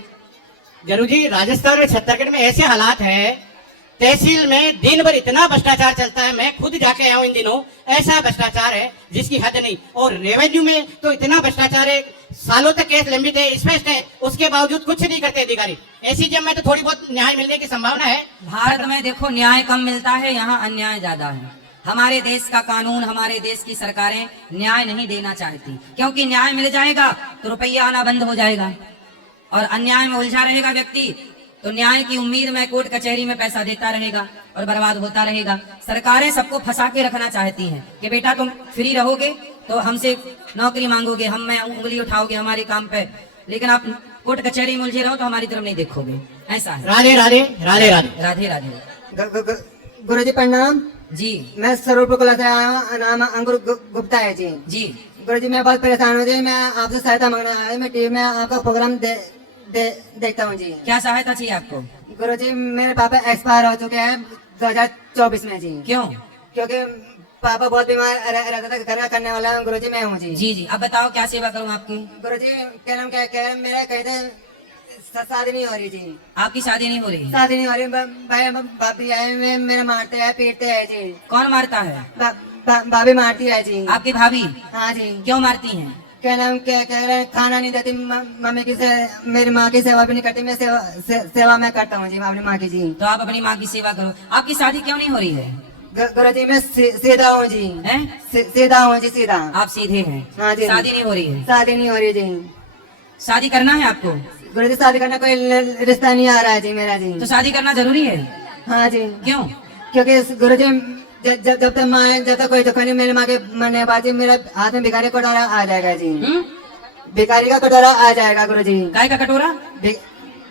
गुरु जी, राजस्थान और छत्तीसगढ़ में ऐसे हालात हैं, तहसील में दिन भर इतना भ्रष्टाचार चलता है। मैं खुद जाके आया हूँ इन दिनों, ऐसा भ्रष्टाचार है जिसकी हद नहीं। और रेवेन्यू में तो इतना भ्रष्टाचार है, सालों तक केस लंबित है, स्पष्ट है, उसके बावजूद कुछ नहीं करते अधिकारी। एसीजेएम में तो थोड़ी बहुत न्याय मिलने की संभावना है। भारत में देखो न्याय कम मिलता है, यहाँ अन्याय ज्यादा है। हमारे देश का कानून, हमारे देश की सरकारें न्याय नहीं देना चाहती, क्योंकि न्याय मिल जाएगा तो रुपया आना बंद हो जाएगा, और अन्याय में उलझा रहेगा व्यक्ति तो न्याय की उम्मीद में कोर्ट कचहरी में पैसा देता रहेगा और बर्बाद होता रहेगा। सरकारें सबको फंसा के रखना चाहती हैं कि बेटा तुम फ्री रहोगे तो हमसे नौकरी मांगोगे, हम में उंगली उठाओगे हमारे काम पे, लेकिन आप कोर्ट कचहरी में उलझे रहो तो हमारी तरफ नहीं देखोगे। ऐसा है। राधे राधे राधे राधे राधे राधे। गुरु जी प्रणाम जी मैं स्वरूप कला से आया हूँ, नाम अंकुर गुप्ता है जी। जी गुरु जी मैं बहुत परेशान हूँ जी, मैं आपसे सहायता मांगने आया हूँ। मैं टीवी में आपका प्रोग्राम देखता हूँ जी। क्या सहायता चाहिए आपको? गुरु जी मेरे पापा एक्सपायर हो चुके हैं 2024 में जी। क्यों? क्योंकि पापा बहुत बीमार रहता था, घर का करने वाला गुरु जी मैं हूँ जी। जी जी, अब बताओ क्या सेवा करूँ आपकी? गुरु जी क्या नाम क्या मेरा कहते शादी नहीं हो रही जी। आपकी शादी नहीं हो रही? शादी नहीं हो रही, भाई भाभी आए मेरे मारते हैं पीटते हैं जी। कौन मारता है? भाभी मारती है जी। आपकी भाभी? हाँ जी। क्यों मारती हैं? क्या नाम क्या कह रहे हैं, खाना नहीं देती, मम्मी की मेरी माँ की सेवा भी नहीं करती, मैं सेवा मैं करता हूँ जी अपनी माँ की जी। तो आप अपनी माँ की सेवा करो। आपकी शादी क्यों नहीं हो रही है? गुरु जी मैं सीधा हूँ जी। हैं? सीधा हूँ जी, सीधा। आप सीधे हैं? हाँ जी। शादी नहीं हो रही है? शादी नहीं हो रही जी। शादी करना है आपको? गुरु जी शादी करना कोई रिश्ता नहीं आ रहा है जी मेरा जी। तो शादी करना जरूरी है? हाँ जी। क्यों? क्योंकि गुरु जी जब तक माँ जब तक कोई दुख नहीं, मेरी माँ के मरने के बाद जी मेरे हाथ में भिखारी का कटोरा आ जाएगा जी। भिखारी का कटोरा आ जाएगा गुरु जी। काय का कटोरा?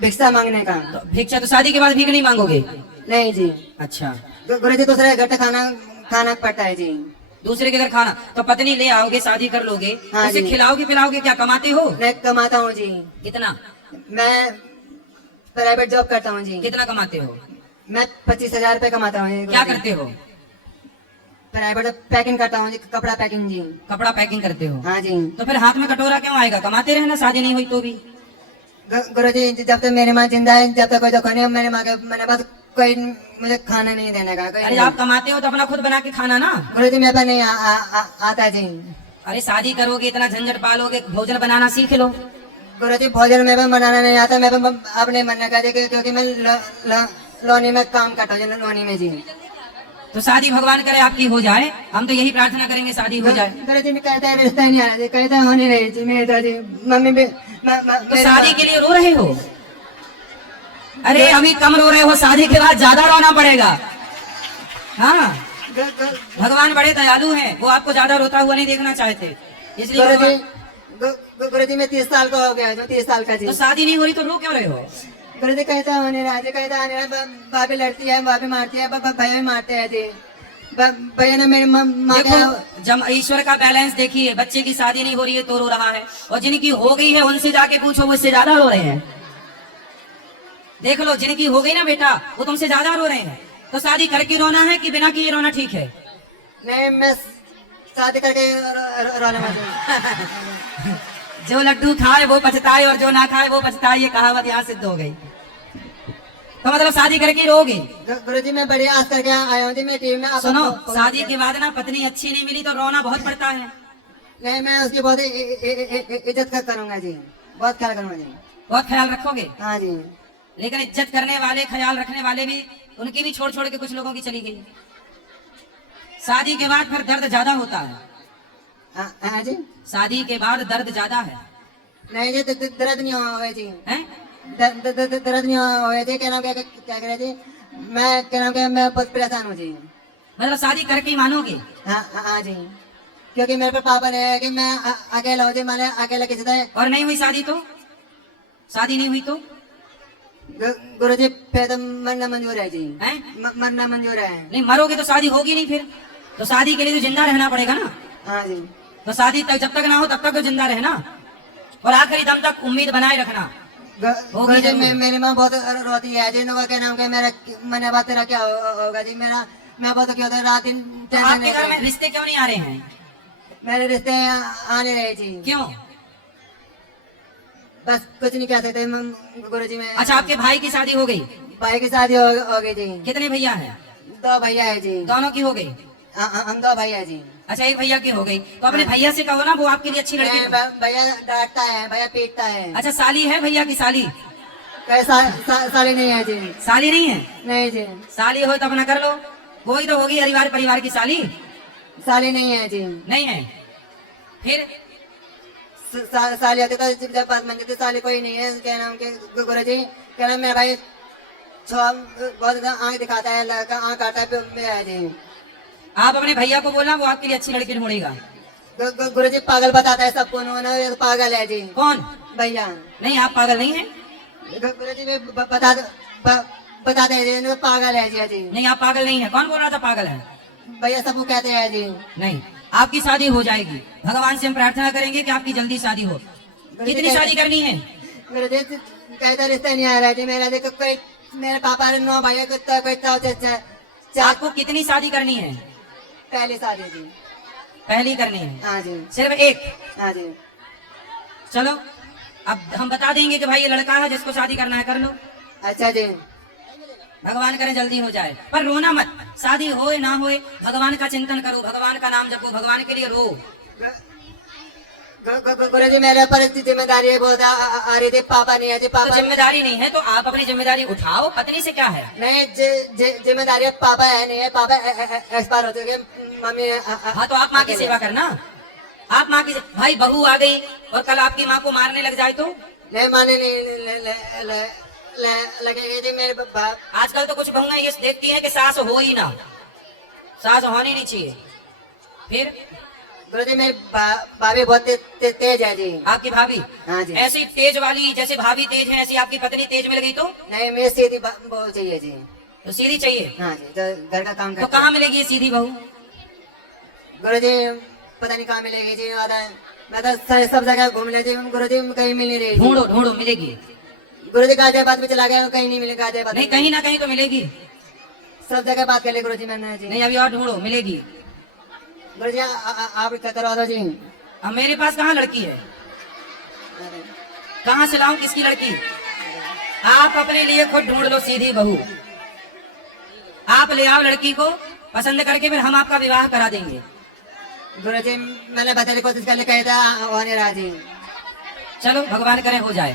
भिक्षा मांगने का। तो भिक्षा तो शादी के बाद भीख नहीं मांगोगे? नहीं जी। अच्छा, गुरु जी दूसरे घर खाना पड़ता है जी। दूसरे के घर खाना? तो पत्नी ले आओगे, शादी कर लोगे, हाँ उसे जी। खिलाओगे पिलाओगे, क्या कमाते हो? मैं कमाता हूँ जी। कितना? मैं प्राइवेट जॉब करता हूँ जी। कितना कमाते हो? मैं 25,000 रुपए कमाता हूँ। क्या करते हो? प्राइवेट पैकिंग करता हूँ जी, कपड़ा पैकिंग जी। कपड़ा पैकिंग करते हो? हाँ जी। तो फिर हाथ में कटोरा क्यों आएगा? कमाते रहना, शादी नहीं हुई तो भी। गुरु जी जब तक मेरी माँ जिंदा है, जब तक कोई दुख नहीं, मेरे माँ के मेरे पास कोई मुझे खाना नहीं देने का। अरे आप कमाते हो तो अपना खुद बना के खाना ना। गुरु जी मेरे पास नहीं आता जी। अरे शादी करोगे, इतना झंझट पालोगे, भोजन बनाना सीख लो। गुरु जी भोजन मेरे को बनाना नहीं आता, मेरे को अपने मन का क्योंकि मैं लोनी में काम करता हूँ, लोनी में जी। तो शादी भगवान करे आपकी हो जाए, हम तो यही प्रार्थना करेंगे शादी हो जाए। गुरु जी कहते हैं रिश्ता ही नहीं आ रहा जी, कहते हैं होने नहीं जी। मेरे तो जी मम्मी भी तो शादी के लिए रो रहे हो? अरे अभी कम रो रहे हो, शादी के बाद ज्यादा रोना पड़ेगा। हाँ, भगवान बड़े दयालु हैं, वो आपको ज्यादा रोता हुआ नहीं देखना चाहते, इसलिए गुरु जी मैं 30 साल का हो गया जो 30 साल का जी। तो शादी नहीं हो रही तो रो क्यों रहे हो? गुरु जी कहता होने रहा जी, कहता होने रहा, भाभी लड़ती है, भाभी मारती है, भैया भी मारते हैं जी। भैया ने मेरी माँ देखो, जब ईश्वर का बैलेंस देखिए, बच्चे की शादी नहीं हो रही है तो रो रहा है, और जिनकी हो गई है उनसे जाके पूछो, वो इससे ज्यादा रो रहे हैं। देख लो, जिनकी हो गई ना बेटा, वो तुमसे ज्यादा रो रहे हैं। तो शादी करके रोना है कि बिना किए रोना ठीक है? नहीं, मैं शादी करके रोने वाली। जो लड्डू खाए वो पछताए और जो ना खाए वो पछताए, ये कहावत यहाँ सिद्ध हो गई। तो मतलब शादी करके रोगे? गुरु जी मैं बड़ी आस करके आया हूँ जी। मैं टीवी में सुनो, शादी के बाद ना पत्नी अच्छी नहीं मिली तो रोना बहुत पड़ता है। नहीं, मैं उसकी बहुत इज्जत करूंगा जी, बहुत ख्याल करूंगा जी। बहुत ख्याल रखोगे? हाँ जी। लेकिन इज्जत करने वाले, ख्याल रखने वाले भी, उनकी भी छोड़ छोड़ के कुछ लोगों की चली गई। शादी के बाद फिर दर्द ज्यादा होता है। हाँ जी शादी के बाद दर्द ज्यादा है नहीं जी दर्द नहीं हुआ जी हैं? दर्द नहीं हुआ जी क्या नाम क्या कह रहे जी मैं क्या नाम क्या मैं बहुत परेशान हूँ जी मतलब शादी करके ही मानोगे? हाँ जी क्योंकि मेरे पे पापा ने है कि मैं अकेला हूँ जी मैंने अकेला किसी तरह और नहीं हुई शादी तो? शादी नहीं हुई तो? गुरु जी फिर तो मरना मंजूर है जी हैं? मरना मंजूर है नहीं मरोगे तो शादी होगी नहीं फिर तो शादी के लिए तो जिंदा रहना पड़ेगा ना हाँ जी तो शादी तक जब तक ना हो तब तक तो जिंदा रहना और आखिरी दम तक उम्मीद बनाए रखना गुरु जी मेरी माँ बहुत रोती है जी इनका क्या नाम क्या मेरा मैंने बात तेरा क्या होगा जी मेरा मैं बहुत क्यों होता रात दिन तो आपके घर में रिश्ते क्यों नहीं आ रहे हैं? मेरे रिश्ते आने रहे जी क्यों? बस कुछ नहीं कह सकते गुरु जी में अच्छा आपके भाई की शादी हो गई? भाई की शादी हो गई जी कितने भैया हैं? 2 भैया है जी दोनों की हो गई? हम 2 भैया है जी अच्छा एक भैया की हो गई तो अपने भैया से कहो ना वो आपके लिए अच्छी लड़की नहीं, भैया डांटता है भैया पीटता है अच्छा साली है भैया की साली? साली नहीं है जी साली नहीं है? नहीं जी साली हो तो अपना कर लो वही तो होगी परिवार की साली साली नहीं है जी नहीं है फिर साली होती तो जब बात मानती थी साली कोई नहीं है क्या नाम के गुरु जी क्या नाम मेरा भाई बहुत ज्यादा आँख दिखाता है लड़का आँख काटा है मेरा है जी आप अपने भैया को बोलना वो आपके लिए अच्छी लड़की ढूंढेगा। गुरु जी पागल बताता है सबको ये तो पागल है जी कौन? भैया नहीं आप पागल नहीं है? गुरु जी बताते हैं जी पागल है जी नहीं आप पागल नहीं है कौन बोल रहा था पागल है? भैया सबको कहते हैं जी नहीं आपकी शादी हो जाएगी भगवान से हम प्रार्थना करेंगे कि आपकी जल्दी शादी हो। कितनी शादी करनी है? गुरु जी कहता रिश्ता नहीं आ रहा है जी मेरा देखो कोई मेरे पापा ने 9 भाइयों को कोई आपको कितनी शादी करनी है? पहली शादी जी पहली करनी है? हाँ जी सिर्फ एक? हाँ जी चलो अब हम बता देंगे कि भाई ये लड़का है जिसको शादी करना है कर लो। अच्छा जी भगवान करे जल्दी हो जाए पर रोना मत शादी होए ना होए भगवान का चिंतन करो भगवान का नाम जपो भगवान के लिए रो। गुरु जी मेरे ऊपर इतनी जिम्मेदारी है बहुत आ रही थी पापा नहीं है जी तो पापा जिम्मेदारी नहीं है तो आप अपनी जिम्मेदारी उठाओ पत्नी से क्या है? नहीं जिम्मेदारी पापा है नहीं है पापा एक्सपायर हो चुके मम्मी हाँ तो आप माँ की सेवा करना आप माँ की भाई बहू आ गई और कल आपकी माँ को मारने लग जाए तो? नहीं माने नहीं लगेगी जी मेरे बाप आजकल तो कुछ बहुएं ये देखती हैं कि सास हो ही ना सास होनी नहीं चाहिए। फिर गुरु जी मेरी भाभी बहुत तेज है जी आपकी भाभी? हाँ जी ऐसी तेज वाली जैसे भाभी तेज है ऐसी आपकी पत्नी तेज मिल गई तो? नहीं मेरी सीधी बहू चाहिए जी तो सीधी चाहिए? हाँ जी जो घर का काम तो करता कहाँ मिलेगी ये सीधी बहू? गुरु जी पता नहीं कहाँ मिलेगी जी मैं तो सब जगह घूम ले जी गुरु जी कहीं मिल नहीं रही ढूंढो ढूंढो मिलेगी। गुरु जी गाजियाबाद में चला गया कहीं नहीं मिले गाजियाबाद नहीं कहीं ना कहीं तो मिलेगी। सब जगह बात कर ली गुरु जी मैंने जी नहीं अभी और ढूंढो मिलेगी। गुरु जी आप क्या करवा दो जी अब मेरे पास कहाँ लड़की है कहाँ से लाऊं किसकी लड़की? आप अपने लिए खुद ढूंढ लो सीधी बहू आप ले आओ लड़की को पसंद करके फिर हम आपका विवाह करा देंगे। गुरु जी मैंने बताने की कोशिश करने कहा था होने रहा जी चलो भगवान करे हो जाए।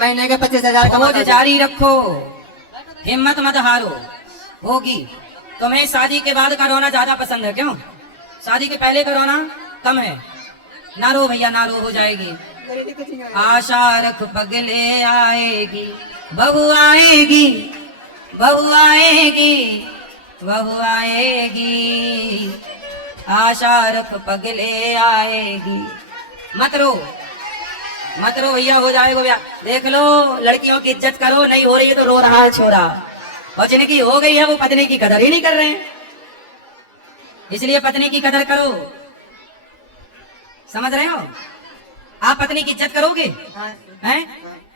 महीने के 25,000 खोज जारी रखो हिम्मत मत हारो होगी। तुम्हें शादी के बाद का रोना ज्यादा पसंद है क्यों? शादी के पहले का रोना कम है। ना रो भैया ना रो हो जाएगी। आशा रख पगले आएगी बहू आएगी बहू आएगी बहू आएगी आशा रख पगले आएगी। मत रो भैया हो जाएगा भैया। देख लो लड़कियों की इज्जत करो नहीं हो रही है तो रो रहा है छोरा और जिनकी हो गई है वो पत्नी की कदर ही नहीं कर रहे हैं इसलिए पत्नी की कदर करो। समझ रहे हो? आप पत्नी की इज्जत करोगे हैं?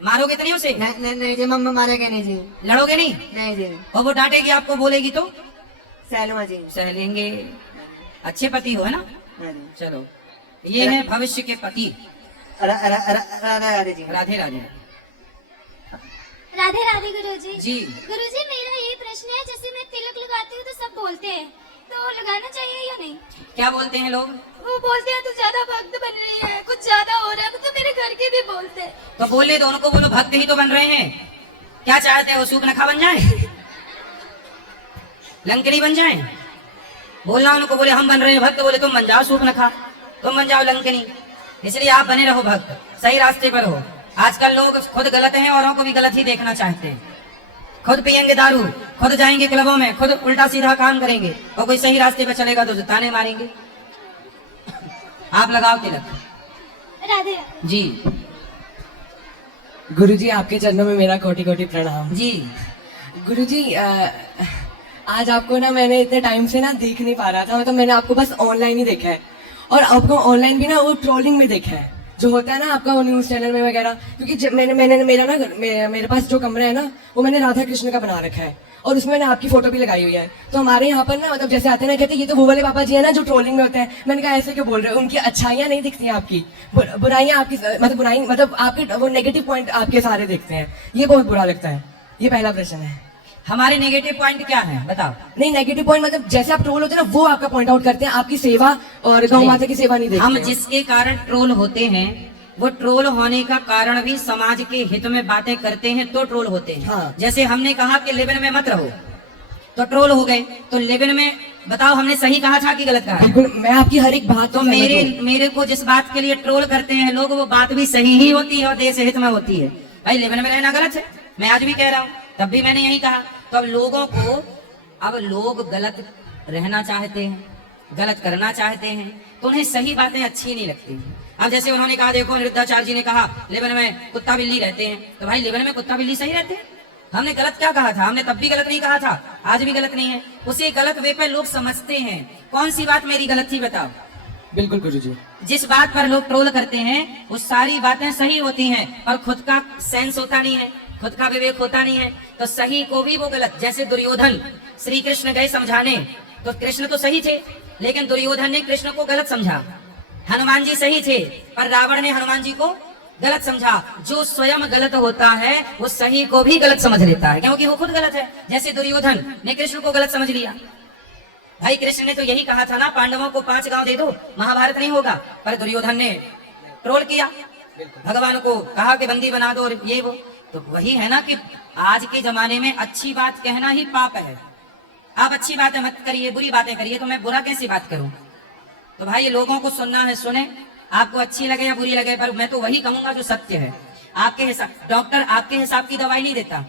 मारोगे तो नहीं उसे? नहीं जी मम्मा मारेगा नहीं जी लड़ोगे नहीं? नहीं जी और वो डांटेगी आपको बोलेगी तो सहलूंगा जी सह लेंगे। अच्छे पति हो है ना? हाँ जी चलो ये है भविष्य के पति। राधे जी राधे राधे। राधे राधे गुरुजी। जी गुरुजी मेरा ये प्रश्न है जैसे मैं तिलक लगाती हूँ तो सब बोलते हैं तो लगाना चाहिए या नहीं? क्या बोलते हैं लोग? वो बोलते हैं तू ज्यादा भक्त बन रही है कुछ ज्यादा हो रहा है तो मेरे घर के भी बोलते हैं। तो बोले तो उनको बोलो भक्त ही तो बन रहे हैं। क्या चाहते हो सूप नखा बन जाए लंकड़ी बन जाए? बोलना उनको बोले हम बन रहे हैं भक्त बोले तुम बन जाओ सूप नखा तुम बन जाओ लंकनी। इसलिए आप बने रहो भक्त, सही रास्ते पर हो। आजकल लोग खुद गलत हैं, औरों को भी गलत ही देखना चाहते हैं। खुद पियेंगे दारू, खुद जाएंगे क्लबों में, खुद उल्टा सीधा काम करेंगे, और कोई सही रास्ते पर चलेगा तो ताने मारेंगे। आप लगाओ तिलक राधे जी। गुरुजी आपके चरणों में मेरा कोटि कोटि प्रणाम। जी गुरुजी आज आपको ना मैंने इतने टाइम से ना देख नहीं पा रहा था, मतलब मैंने आपको बस ऑनलाइन ही देखा है, और आपको ऑनलाइन भी ना वो ट्रोलिंग में देखा है जो होता है ना आपका वो न्यूज चैनल में वगैरह। क्योंकि जब मेरे पास जो कमरा है ना वो मैंने राधा कृष्ण का बना रखा है, और उसमें मैंने आपकी फोटो भी लगाई हुई है। तो हमारे यहाँ पर ना मतलब जैसे आते हैं ना कहते हैं ये तो वो वाले पापा जी है ना जो ट्रोलिंग में होते हैं। मैंने कहा ऐसे क्यों बोल रहे हो, उनकी अच्छाइयाँ नहीं दिखती हैं आपकी, बुराइयाँ आपकी, मतलब आपके वो नेगेटिव पॉइंट आपके सारे दिखते हैं, ये बहुत बुरा लगता है। ये पहला प्रश्न है। हमारे नेगेटिव पॉइंट क्या है बताओ? नहीं नेगेटिव पॉइंट मतलब जैसे आप ट्रोल होते हैं ना वो आपका पॉइंट आउट करते हैं, आपकी सेवा और गौ माता की सेवा नहीं देखते हम हैं। जिसके कारण ट्रोल होते हैं वो ट्रोल होने का कारण भी समाज के हित में बातें करते हैं तो ट्रोल होते हैं। हाँ। जैसे हमने कहा कि लिविन में मत रहो तो ट्रोल हो गए, तो लिविन में बताओ हमने सही कहा था कि गलत कहा? बिल्कुल, मैं आपकी हर एक बात तो से सहमत हूँ। मेरे को जिस बात के लिए ट्रोल करते हैं लोग वो बात भी सही ही होती है और देश हित में होती है। भाई लिविन में रहना गलत है, मैं आज भी कह रहा हूँ, तब भी मैंने यही कहा। तो अब लोगों को, अब लोग गलत रहना चाहते हैं, गलत करना चाहते हैं, तो उन्हें सही बातें अच्छी नहीं लगती। अब जैसे उन्होंने कहा, देखो निरुद्धाचार्य जी ने कहा लिवन में कुत्ता बिल्ली रहते हैं, तो भाई लिवन में कुत्ता बिल्ली सही रहते हैं? हमने गलत क्या कहा था? हमने तब भी गलत नहीं कहा था, आज भी गलत नहीं है। उसे गलत वे पे लोग समझते हैं। कौन सी बात मेरी गलत थी बताओ? बिल्कुल गुरुजी। जिस बात पर लोग ट्रोल करते हैं वो सारी बातें सही होती हैं, और खुद का सेंस होता नहीं है, खुद का विवेक होता नहीं है, तो सही को भी वो गलत। जैसे दुर्योधन श्री कृष्ण गए समझाने, तो कृष्ण तो सही थे लेकिन दुर्योधन ने कृष्ण को गलत समझा। हनुमान जी सही थे पर रावण ने हनुमान जी को गलत समझा। जो स्वयं गलत होता है वो सही को भी गलत समझ लेता है क्योंकि वो खुद गलत है। जैसे दुर्योधन ने कृष्ण को गलत समझ लिया। भाई कृष्ण ने तो यही कहा था ना, पांडवों को 5 गांव दे दो, महाभारत नहीं होगा, पर दुर्योधन ने ट्रोल किया, भगवान को कहा कि बंदी बना दो और ये वो। तो वही है ना कि आज के जमाने में अच्छी बात कहना ही पाप है। आप अच्छी बातें मत करिए, बुरी बातें करिए, तो मैं बुरा कैसी बात करूं? तो भाई लोगों को सुनना है सुने, आपको अच्छी लगे या बुरी लगे, पर मैं तो वही कहूंगा जो सत्य है। आपके हिसाब, डॉक्टर आपके हिसाब की दवाई नहीं देता।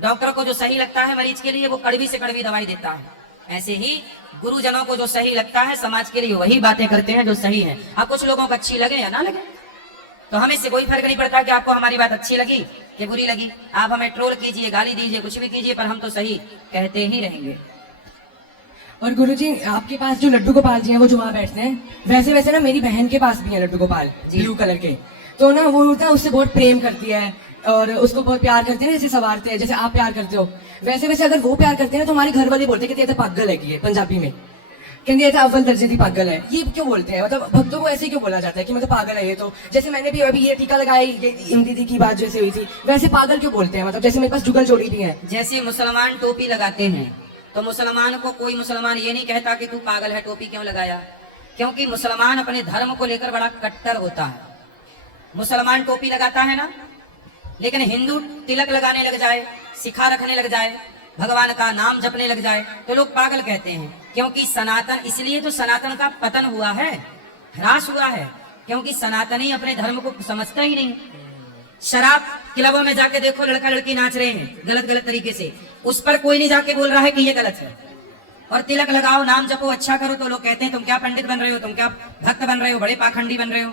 डॉक्टर को जो सही लगता है मरीज के लिए वो कड़वी से कड़वी दवाई देता है। ऐसे ही गुरुजनों को जो सही लगता है समाज के लिए वही बातें करते हैं जो सही है। अब कुछ लोगों को अच्छी लगे या ना लगे, तो हमें इससे कोई फर्क नहीं पड़ता कि आपको हमारी बात अच्छी लगी कि बुरी लगी। आप हमें ट्रोल कीजिए, गाली दीजिए, कुछ भी कीजिए, पर हम तो सही कहते ही रहेंगे। और गुरुजी आपके पास जो लड्डू गोपाल जी हैं वो जो वहाँ बैठते हैं, वैसे वैसे ना मेरी बहन के पास भी है लड्डू गोपाल ब्लू कलर के। तो ना वो होता है उससे बहुत प्रेम करती है और उसको बहुत प्यार करते हैं, जैसे सवारते हैं, जैसे आप प्यार करते हो वैसे वैसे अगर वो प्यार करते हैं ना तो हमारे घर वाले बोलते हैं कि ये तो पागल है, कि ये पंजाबी में कहते हैं अव्वल दर्जे की पागल है। ये क्यों बोलते हैं? मतलब भक्तों को ऐसे क्यों बोला जाता है कि मतलब पागल है ये? तो जैसे मैंने भी अभी ये टीका लगाई, इन दीदी की बात जैसे हुई थी, वैसे पागल क्यों बोलते हैं? मतलब जैसे मेरे पास जुगल जोड़ी भी है। जैसे मुसलमान टोपी लगाते हैं तो मुसलमान को कोई मुसलमान ये नहीं कहता कि तू पागल है, टोपी क्यों लगाया, क्योंकि मुसलमान अपने धर्म को लेकर बड़ा कट्टर होता है। मुसलमान टोपी लगाता है ना, लेकिन हिंदू तिलक लगाने लग जाए, सिखा रखने लग जाए, भगवान का नाम जपने लग जाए तो लोग पागल कहते हैं। क्योंकि सनातन, इसलिए तो सनातन का पतन हुआ है, ह्रास हुआ है, क्योंकि सनातनी अपने धर्म को समझता ही नहीं। शराब क्लबों में जाके देखो, लड़का लड़की नाच रहे हैं गलत गलत तरीके से, उस पर कोई नहीं जाके बोल रहा है कि ये गलत है। और तिलक लगाओ, नाम जपो, अच्छा करो, तो लोग कहते हैं तुम क्या पंडित बन रहे हो, तुम क्या भक्त बन रहे हो, बड़े पाखंडी बन रहे हो।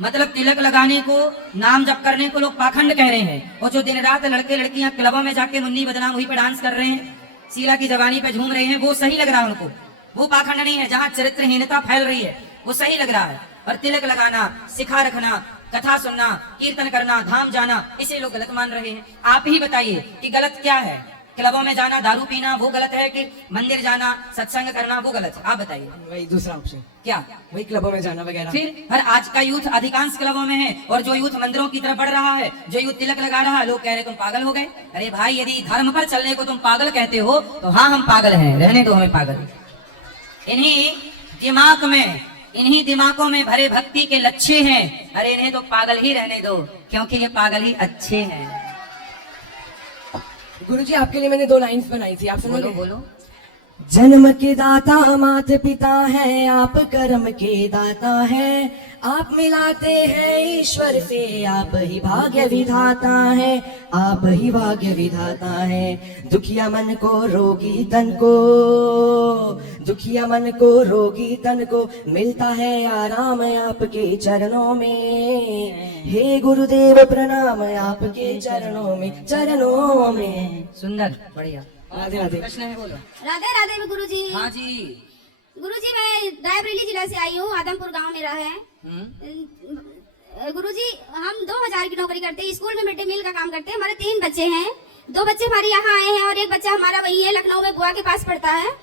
मतलब तिलक लगाने को, नाम जप करने को लोग पाखंड कह रहे हैं, और जो दिन रात लड़के लड़कियां क्लबों में जाके मुन्नी बदनाम हुई पे डांस कर रहे हैं, शीला की जवानी पे झूम रहे हैं, वो सही लग रहा है उनको। वो पाखंड नहीं है। जहाँ चरित्रहीनता फैल रही है वो सही लग रहा है। और तिलक लगाना, सिखा रखना, कथा सुनना, कीर्तन करना, धाम जाना, इसे लोग गलत मान रहे हैं। आप ही बताइए कि गलत क्या है? क्लबों में जाना, दारू पीना वो गलत है कि मंदिर जाना, सत्संग करना वो गलत है? आप बताइए। वही दूसरा ऑप्शन क्या? वही क्लबों में जाना वगैरह। फिर हर आज का यूथ अधिकांश क्लबों में है, और जो यूथ मंदिरों की तरफ बढ़ रहा है, जो यूथ तिलक लगा रहा है, लोग कह रहे तुम पागल हो गए। अरे भाई, यदि धर्म पर चलने को तुम पागल कहते हो तो हाँ हम पागल हैं, रहने दो हमें पागल। इन्हीं दिमागों में भरे भक्ति के लच्छे हैं, अरे इन्हें तो पागल ही रहने दो, क्योंकि ये पागल ही अच्छे हैं। गुरुजी आपके लिए मैंने 2 लाइंस बनाई थी, आप सुनोगे? बोलो बोलो। जन्म के दाता माता पिता है, आप कर्म के दाता है, आप मिलाते हैं ईश्वर से, आप ही भाग्य विधाता है, आप ही भाग्य विधाता है। दुखिया मन को रोगी तन को, दुखिया मन को रोगी तन को मिलता है आराम आपके चरणों में। हे गुरुदेव प्रणाम आपके चरणों में, चरणों में। सुंदर, बढ़िया। राधे राधे। प्रश्न है, बोलो। राधे राधे गुरुजी। हाँ जी। गुरुजी मैं रायबरेली जिला से आई हूँ, आदमपुर गांव मेरा है। गुरुजी हम 2000 की नौकरी करते हैं, स्कूल में मिड डे मील का काम करते हैं। हमारे 3 बच्चे हैं, 2 बच्चे हमारे यहाँ आए हैं और एक बच्चा हमारा वही है, लखनऊ में बुआ के पास पढ़ता है।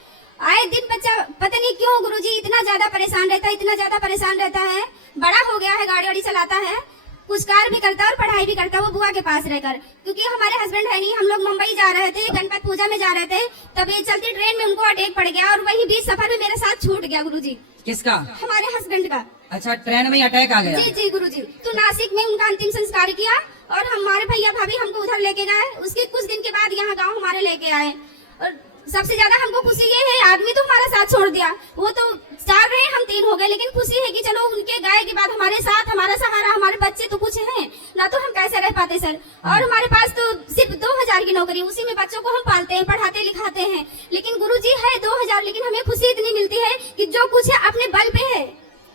आए दिन बच्चा पता नहीं क्यों गुरुजी इतना ज्यादा परेशान रहता है, इतना ज्यादा परेशान रहता है। बड़ा हो गया है, गाड़ी वाड़ी चलाता है, कुछ कार भी करता है और पढ़ाई भी करता है, वो बुआ के पास रहकर। क्योंकि हमारे हस्बैंड है नहीं, हम लोग मुंबई जा रहे थे, गणपत पूजा में जा रहे थे, तभी चलती ट्रेन में उनको अटैक पड़ गया और वही बीच सफर में मेरे साथ छूट गया गुरुजी। किसका? हमारे हस्बैंड का। अच्छा, ट्रेन में अटैक आ गया? जी जी गुरुजी। तो नासिक में उनका अंतिम संस्कार किया और हमारे भैया भाभी हमको उधर लेके गए। उसके कुछ दिन के बाद यहाँ गाँव हमारे लेके आए। और सबसे ज्यादा हमको खुशी ये है, आदमी तो हमारा साथ छोड़ दिया, वो तो 4 रहे, हम 3 हो गए, लेकिन खुशी है कि चलो उनके गए के बाद हमारे साथ, हमारा सहारा, हमारे बच्चे तो कुछ हैं ना, तो हम कैसे रह पाते सर। और हमारे पास तो सिर्फ 2000 की नौकरी, उसी में बच्चों को हम पालते हैं, पढ़ाते लिखाते हैं। लेकिन गुरुजी है 2000, लेकिन हमें खुशी इतनी मिलती है कि जो कुछ है अपने बल पे है।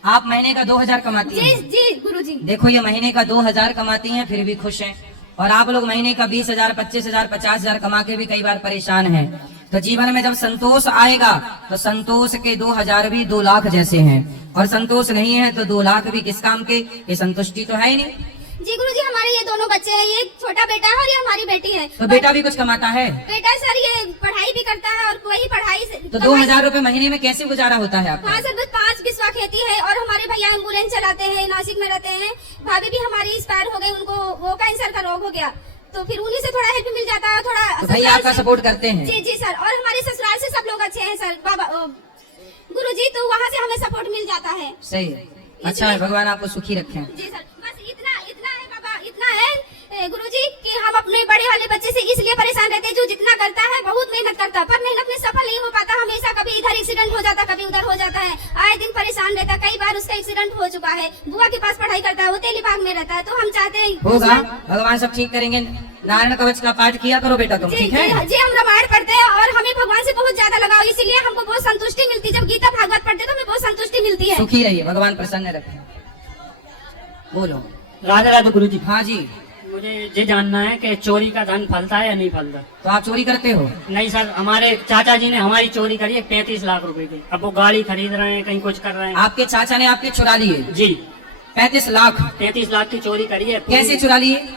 आप महीने का 2000 कमाती जी हैं? जी गुरुजी। देखो, ये महीने का 2000 कमाती हैं फिर भी खुश हैं, और आप लोग महीने का 20,000, 25,000, 50,000 कमा के भी कई बार परेशान हैं। तो जीवन में जब संतोष आएगा तो संतोष के 2000 भी 2 लाख जैसे हैं, और संतोष नहीं है तो 2 लाख भी किस काम के? ये संतुष्टि तो है ही नहीं। जी गुरुजी, हमारे ये दोनों बच्चे हैं, ये छोटा बेटा है और ये हमारी बेटी है। तो बेटा भी कुछ कमाता है? बेटा सर ये पढ़ाई भी करता है और वही पढ़ाई से तो 2000 रुपए महीने में कैसे गुजारा होता है आपका? हाँ सर, बस 5 बिस्वा खेती है और हमारे भैया एम्बुलेंस चलाते हैं, नासिक में रहते हैं। भाभी भी हमारी एक्सपायर हो गई, उनको वो कैंसर का रोग हो गया, तो फिर उन्हीं से थोड़ा हेल्प मिल जाता है। थोड़ा तो भैया आपका सपोर्ट करते हैं? जी जी सर, और हमारे ससुराल से सब लोग अच्छे हैं सर। बाबा गुरुजी, तो वहाँ से हमें सपोर्ट मिल जाता है। सही है, अच्छा है, भगवान आपको सुखी रखें। जी सर, बस इतना है बाबा, इतना है गुरुजी कि हम अपने बड़े वाले बच्चे से इसलिए परेशान रहते हैं, जो जितना करता है बहुत मेहनत करता है, पर मेहनत में सफल नहीं हो पाता। हमेशा कभी इधर एक्सीडेंट हो जाता, कभी उधर हो जाता है, आए दिन परेशान रहता है। कई बार उसका एक्सीडेंट हो चुका है। बुआ के पास पढ़ाई करता है, वो तेलीबाग में रहता है। तो हम चाहते हैं होगा, भगवान सब ठीक करेंगे। नारायण कवच का पाठ किया करो बेटा तुम, जी ठीक है? जी, हम रामायण पढ़ते हैं और हमें भगवान से बहुत ज्यादा लगाव, इसीलिए हमको बहुत संतुष्टि मिलती है। जब गीता भागवत पढ़ते हैं तो हमें बहुत संतुष्टि मिलती है। सुखी रहिए, भगवान प्रसन्न रखें। बोलो। राधे राधे गुरुजी। हाँ जी। मुझे ये जानना है कि चोरी का धन फलता है या नहीं फलता? तो आप चोरी करते हो? नहीं सर, हमारे चाचा जी ने हमारी चोरी करी है 35 लाख रुपए की। अब वो गाड़ी खरीद रहे हैं, कहीं कुछ कर रहे हैं। आपके चाचा ने आपके चुरा लिए? जी। 35 लाख? 35 लाख की चोरी करी है। कैसे चुरा लिए?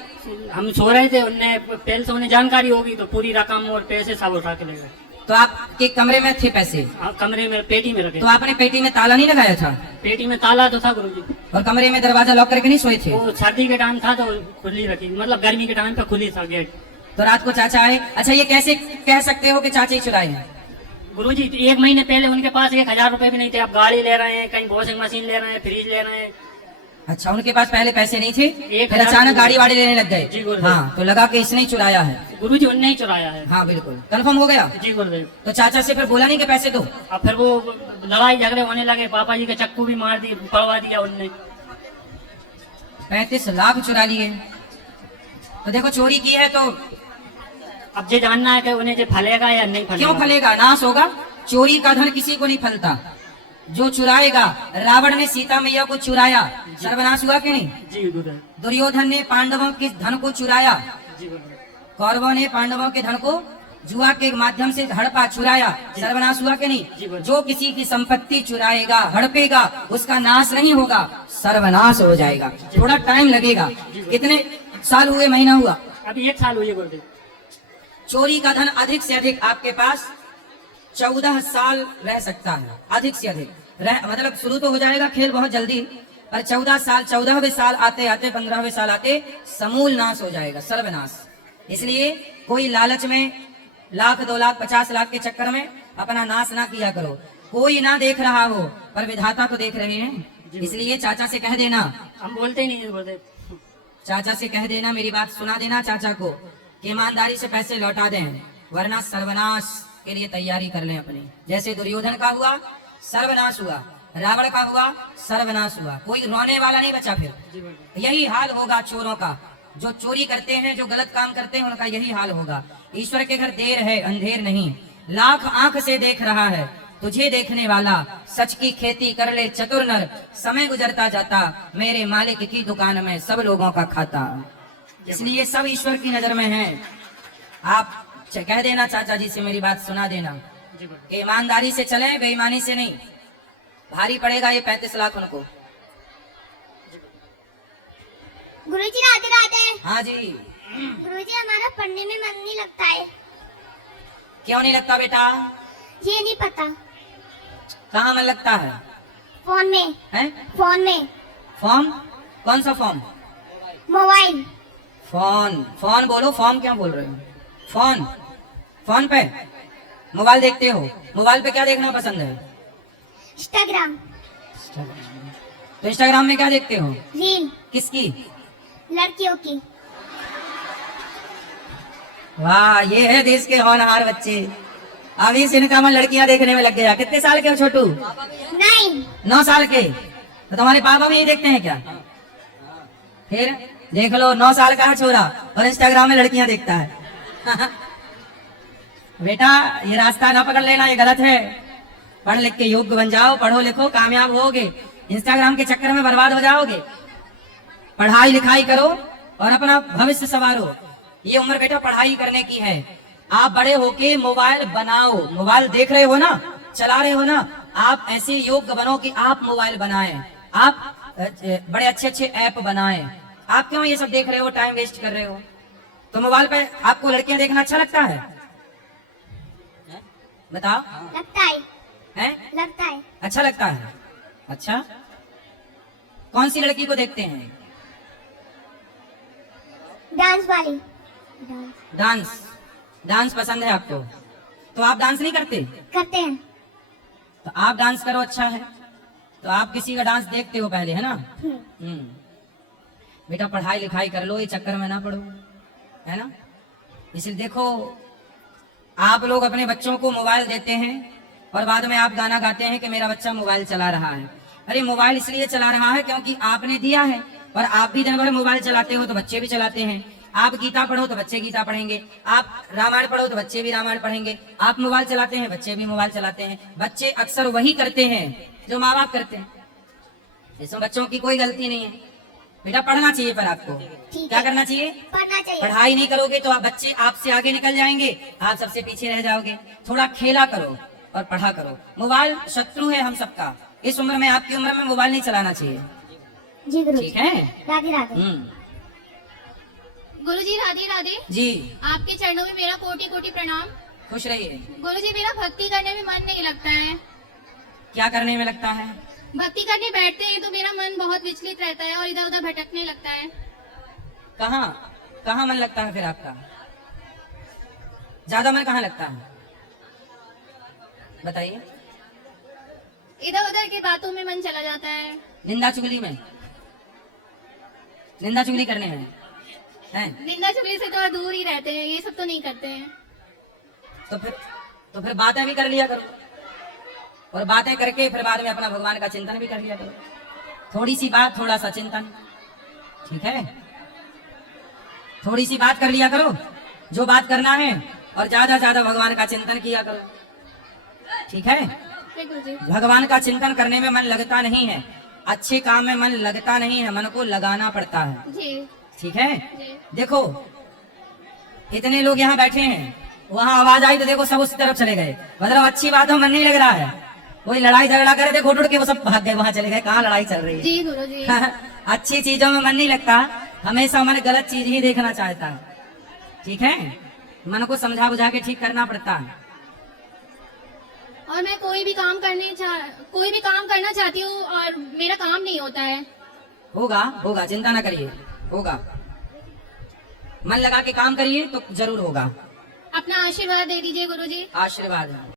हम सो रहे थे, उनने पहले से उन्हें जानकारी होगी तो पूरी रकम और पैसे सब उठा के ले गए। तो आपके कमरे में थे पैसे? कमरे में पेटी में रखे। तो आपने पेटी में ताला नहीं लगाया था? पेटी में ताला तो था गुरुजी। और कमरे में दरवाजा लॉक करके नहीं सोए थे? वो सर्दी के टाइम था तो खुली रखी, मतलब गर्मी के टाइम पे खुली था गेट। तो रात को चाचा आए? अच्छा, ये कैसे कह सकते हो कि चाचा ही चुराए हैं? गुरुजी 1 महीने पहले उनके पास 1000 रुपए भी नहीं थे। अब गाड़ी ले रहे हैं, कहीं वॉशिंग मशीन ले रहे हैं, फ्रिज ले रहे हैं। अच्छा, उनके पास पहले पैसे नहीं थे, 1000 फिर अचानक गाड़ी वाड़ी लेने लग गए? जी गुरुदेव। हाँ, तो लगा कि इसने ही चुराया है। गुरुजी उनने ही चुराया है। हाँ बिल्कुल, कंफर्म हो गया? जी गुरुदेव। तो चाचा से फिर बोला नहीं कि पैसे दो? अब फिर वो लड़ाई झगड़े होने लगे, पापा जी के चक्कू भी मार दी, पड़वा दिया उनने। 35 लाख चुरा लिए। तो देखो, चोरी की है तो अब ये जानना है कि उन्हें जो फलेगा या नहीं फलेगा। क्यों फलेगा? नाश होगा। चोरी का धन किसी को नहीं फलता, जो चुराएगा। रावण ने सीता मैया को चुराया, सर्वनाश हुआ कि नहीं? जी गुरुदेव। दुर्योधन ने पांडवों के धन को चुराया, जी गुरुदेव। कौरवों ने पांडवों के धन को जुआ के माध्यम से हड़पा, चुराया, सर्वनाश हुआ कि नहीं? जो किसी की संपत्ति चुराएगा, हड़पेगा, उसका नाश नहीं होगा, सर्वनाश हो जाएगा। थोड़ा टाइम लगेगा। कितने साल हुए, महीना हुआ? अभी 1 साल हुई गुरुदेव। चोरी का धन अधिक से अधिक आपके पास 14 साल रह सकता है, अधिक से अधिक मतलब शुरू तो हो जाएगा खेल बहुत जल्दी, पर 14 साल, 14वें साल आते आते, 15वें साल आते समूल नाश हो जाएगा, सर्वनाश। इसलिए कोई लालच में 1 लाख, 2 लाख, 50 लाख के चक्कर में अपना नाश ना किया करो। कोई ना देख रहा हो पर विधाता तो देख रहे हैं। इसलिए चाचा से कह देना, हम बोलते ही नहीं है गुरुदेव। चाचा से कह देना, मेरी बात सुना देना चाचा को कि ईमानदारी से पैसे लौटा दें, वरना सर्वनाश उसके लिए तैयारी कर लें अपनी। जैसे दुर्योधन का हुआ सर्वनाश हुआ, रावण का हुआ सर्वनाश हुआ, कोई रोने वाला नहीं बचा। फिर यही हाल होगा चोरों का, जो चोरी करते हैं, जो गलत काम करते हैं, उनका यही हाल होगा। ईश्वर के घर देर है अंधेर नहीं, लाख आंख से देख रहा है तुझे देखने वाला, सच की खेती कर ले चतुर नर, समय गुजरता जाता मेरे मालिक की दुकान में सब लोगों का खाता। इसलिए सब ईश्वर की नजर में है। आप कह देना चाचा जी से, मेरी बात सुना देना कि ईमानदारी से चले, बेईमानी से नहीं। भारी पड़ेगा ये 35 लाख उनको। गुरुजी राधे राधे। हाँ जी। गुरुजी हमारा पढ़ने में मन नहीं लगता है। क्यों नहीं लगता बेटा? ये नहीं पता। कहाँ मन लगता है? फोन में। हैं? फोन में। फॉर्म? कौन सा फॉर्म? मोबाइल। फोन फोन बोलो, फॉर्म क्यों बोल रहे हो? फोन फोन पे मोबाइल देखते हो? मोबाइल पे क्या देखना पसंद है? इंस्टाग्राम। तो इंस्टाग्राम में क्या देखते हो? रील। किसकी? लड़कियों की। वाह, ये है देश के होनहार बच्चे। अभी से इनका मन लड़कियां देखने में लग गया। कितने साल के हो छोटू? 9 साल के। तो तुम्हारे पापा भी यही देखते हैं क्या? फिर देख लो, 9 साल का है छोरा और इंस्टाग्राम में लड़कियां देखता है। बेटा ये रास्ता ना पकड़ लेना, ये गलत है। पढ़ लिख के योग्य बन जाओ, पढ़ो लिखो, कामयाब होगे। इंस्टाग्राम के चक्कर में बर्बाद हो जाओगे। पढ़ाई लिखाई करो और अपना भविष्य संवारो। ये उम्र बेटा पढ़ाई करने की है। आप बड़े होके मोबाइल बनाओ। मोबाइल देख रहे हो ना, चला रहे हो ना, आप ऐसे योग्य बनो कि आप मोबाइल बनाएं, आप बड़े अच्छे अच्छे ऐप बनाएं। आप क्यों ये सब देख रहे हो, टाइम वेस्ट कर रहे हो? तो मोबाइल पे आपको लड़कियां देखना अच्छा लगता है? बताओ। लगता है। हैं? लगता है। अच्छा लगता है। अच्छा, कौन सी लड़की को देखते हैं? डांस वाली। डांस। डांस पसंद है आपको? तो आप डांस नहीं करते? करते हैं। तो आप डांस करो, अच्छा है। तो आप किसी का डांस देखते हो पहले, है ना? बेटा पढ़ाई लिखाई कर लो, ये चक्कर में ना पड़ो, है ना? इसलिए देखो, आप लोग अपने बच्चों को मोबाइल देते हैं और बाद में आप गाना गाते हैं कि मेरा बच्चा मोबाइल चला रहा है। अरे मोबाइल इसलिए चला रहा है क्योंकि आपने दिया है, और आप भी दिन भर मोबाइल चलाते हो तो बच्चे भी चलाते हैं। आप गीता पढ़ो तो बच्चे गीता पढ़ेंगे, आप रामायण पढ़ो तो बच्चे भी रामायण पढ़ेंगे। आप मोबाइल चलाते हैं, बच्चे भी मोबाइल चलाते हैं। बच्चे अक्सर वही करते हैं जो माँ बाप करते हैं। इसमें बच्चों की कोई गलती नहीं है। बेटा पढ़ना चाहिए, पर आपको क्या करना चाहिए? पढ़ना चाहिए। पढ़ाई नहीं करोगे तो आप बच्चे आपसे आगे निकल जाएंगे, आप सबसे पीछे रह जाओगे। थोड़ा खेला करो और पढ़ा करो। मोबाइल शत्रु है हम सबका। इस उम्र में, आपकी उम्र में मोबाइल नहीं चलाना चाहिए। जी गुरु। ठीक है? राधे राधे। गुरुजी राधे राधे। जी। आपके चरणों में मेरा कोटि कोटि प्रणाम। खुश रहिए। गुरुजी मेरा भक्ति करने में मन नहीं लगता है। क्या करने में लगता है? भक्ति करने बैठते हैं तो मेरा मन बहुत विचलित रहता है और इधर उधर भटकने लगता है। कहाँ मन लगता है फिर आपका? ज्यादा मन कहाँ लगता है बताइए? इधर उधर की बातों में मन चला जाता है। निंदा चुगली में? निंदा चुगली करने में हैं? निंदा चुगली से तो दूर ही रहते हैं, ये सब तो नहीं करते हैं। तो फिर बातें भी कर लिया करो, और बातें करके फिर बाद में अपना भगवान का चिंतन भी कर लिया करो। थोड़ी सी बात, थोड़ा सा चिंतन, ठीक है? थोड़ी सी बात कर लिया करो जो बात करना है, और ज्यादा ज्यादा भगवान का चिंतन किया करो, ठीक है? भगवान का चिंतन करने में मन लगता नहीं है, अच्छे काम में मन लगता नहीं है, मन को लगाना पड़ता है जी। ठीक है? देखो इतने लोग यहाँ बैठे हैं, वहाँ आवाज आई तो देखो सब उस तरफ चले गए, मतलब अच्छी बात हो मन नहीं लग रहा है। कोई लड़ाई झगड़ा करे देखो उड़ के वो सब भाग गए, वहाँ चले गए, कहाँ लड़ाई चल रही है। जी गुरुजी। अच्छी चीजों में मन नहीं लगता, हमेशा मन गलत चीज ही देखना चाहता है, ठीक है? मन को समझा बुझा के ठीक करना पड़ता है। और मैं कोई भी काम करना चाहती हूँ और मेरा काम नहीं होता है। होगा होगा, चिंता ना करिए, होगा। मन लगा के काम करिए तो जरूर होगा। अपना आशीर्वाद दे दीजिए गुरुजी। आशीर्वाद।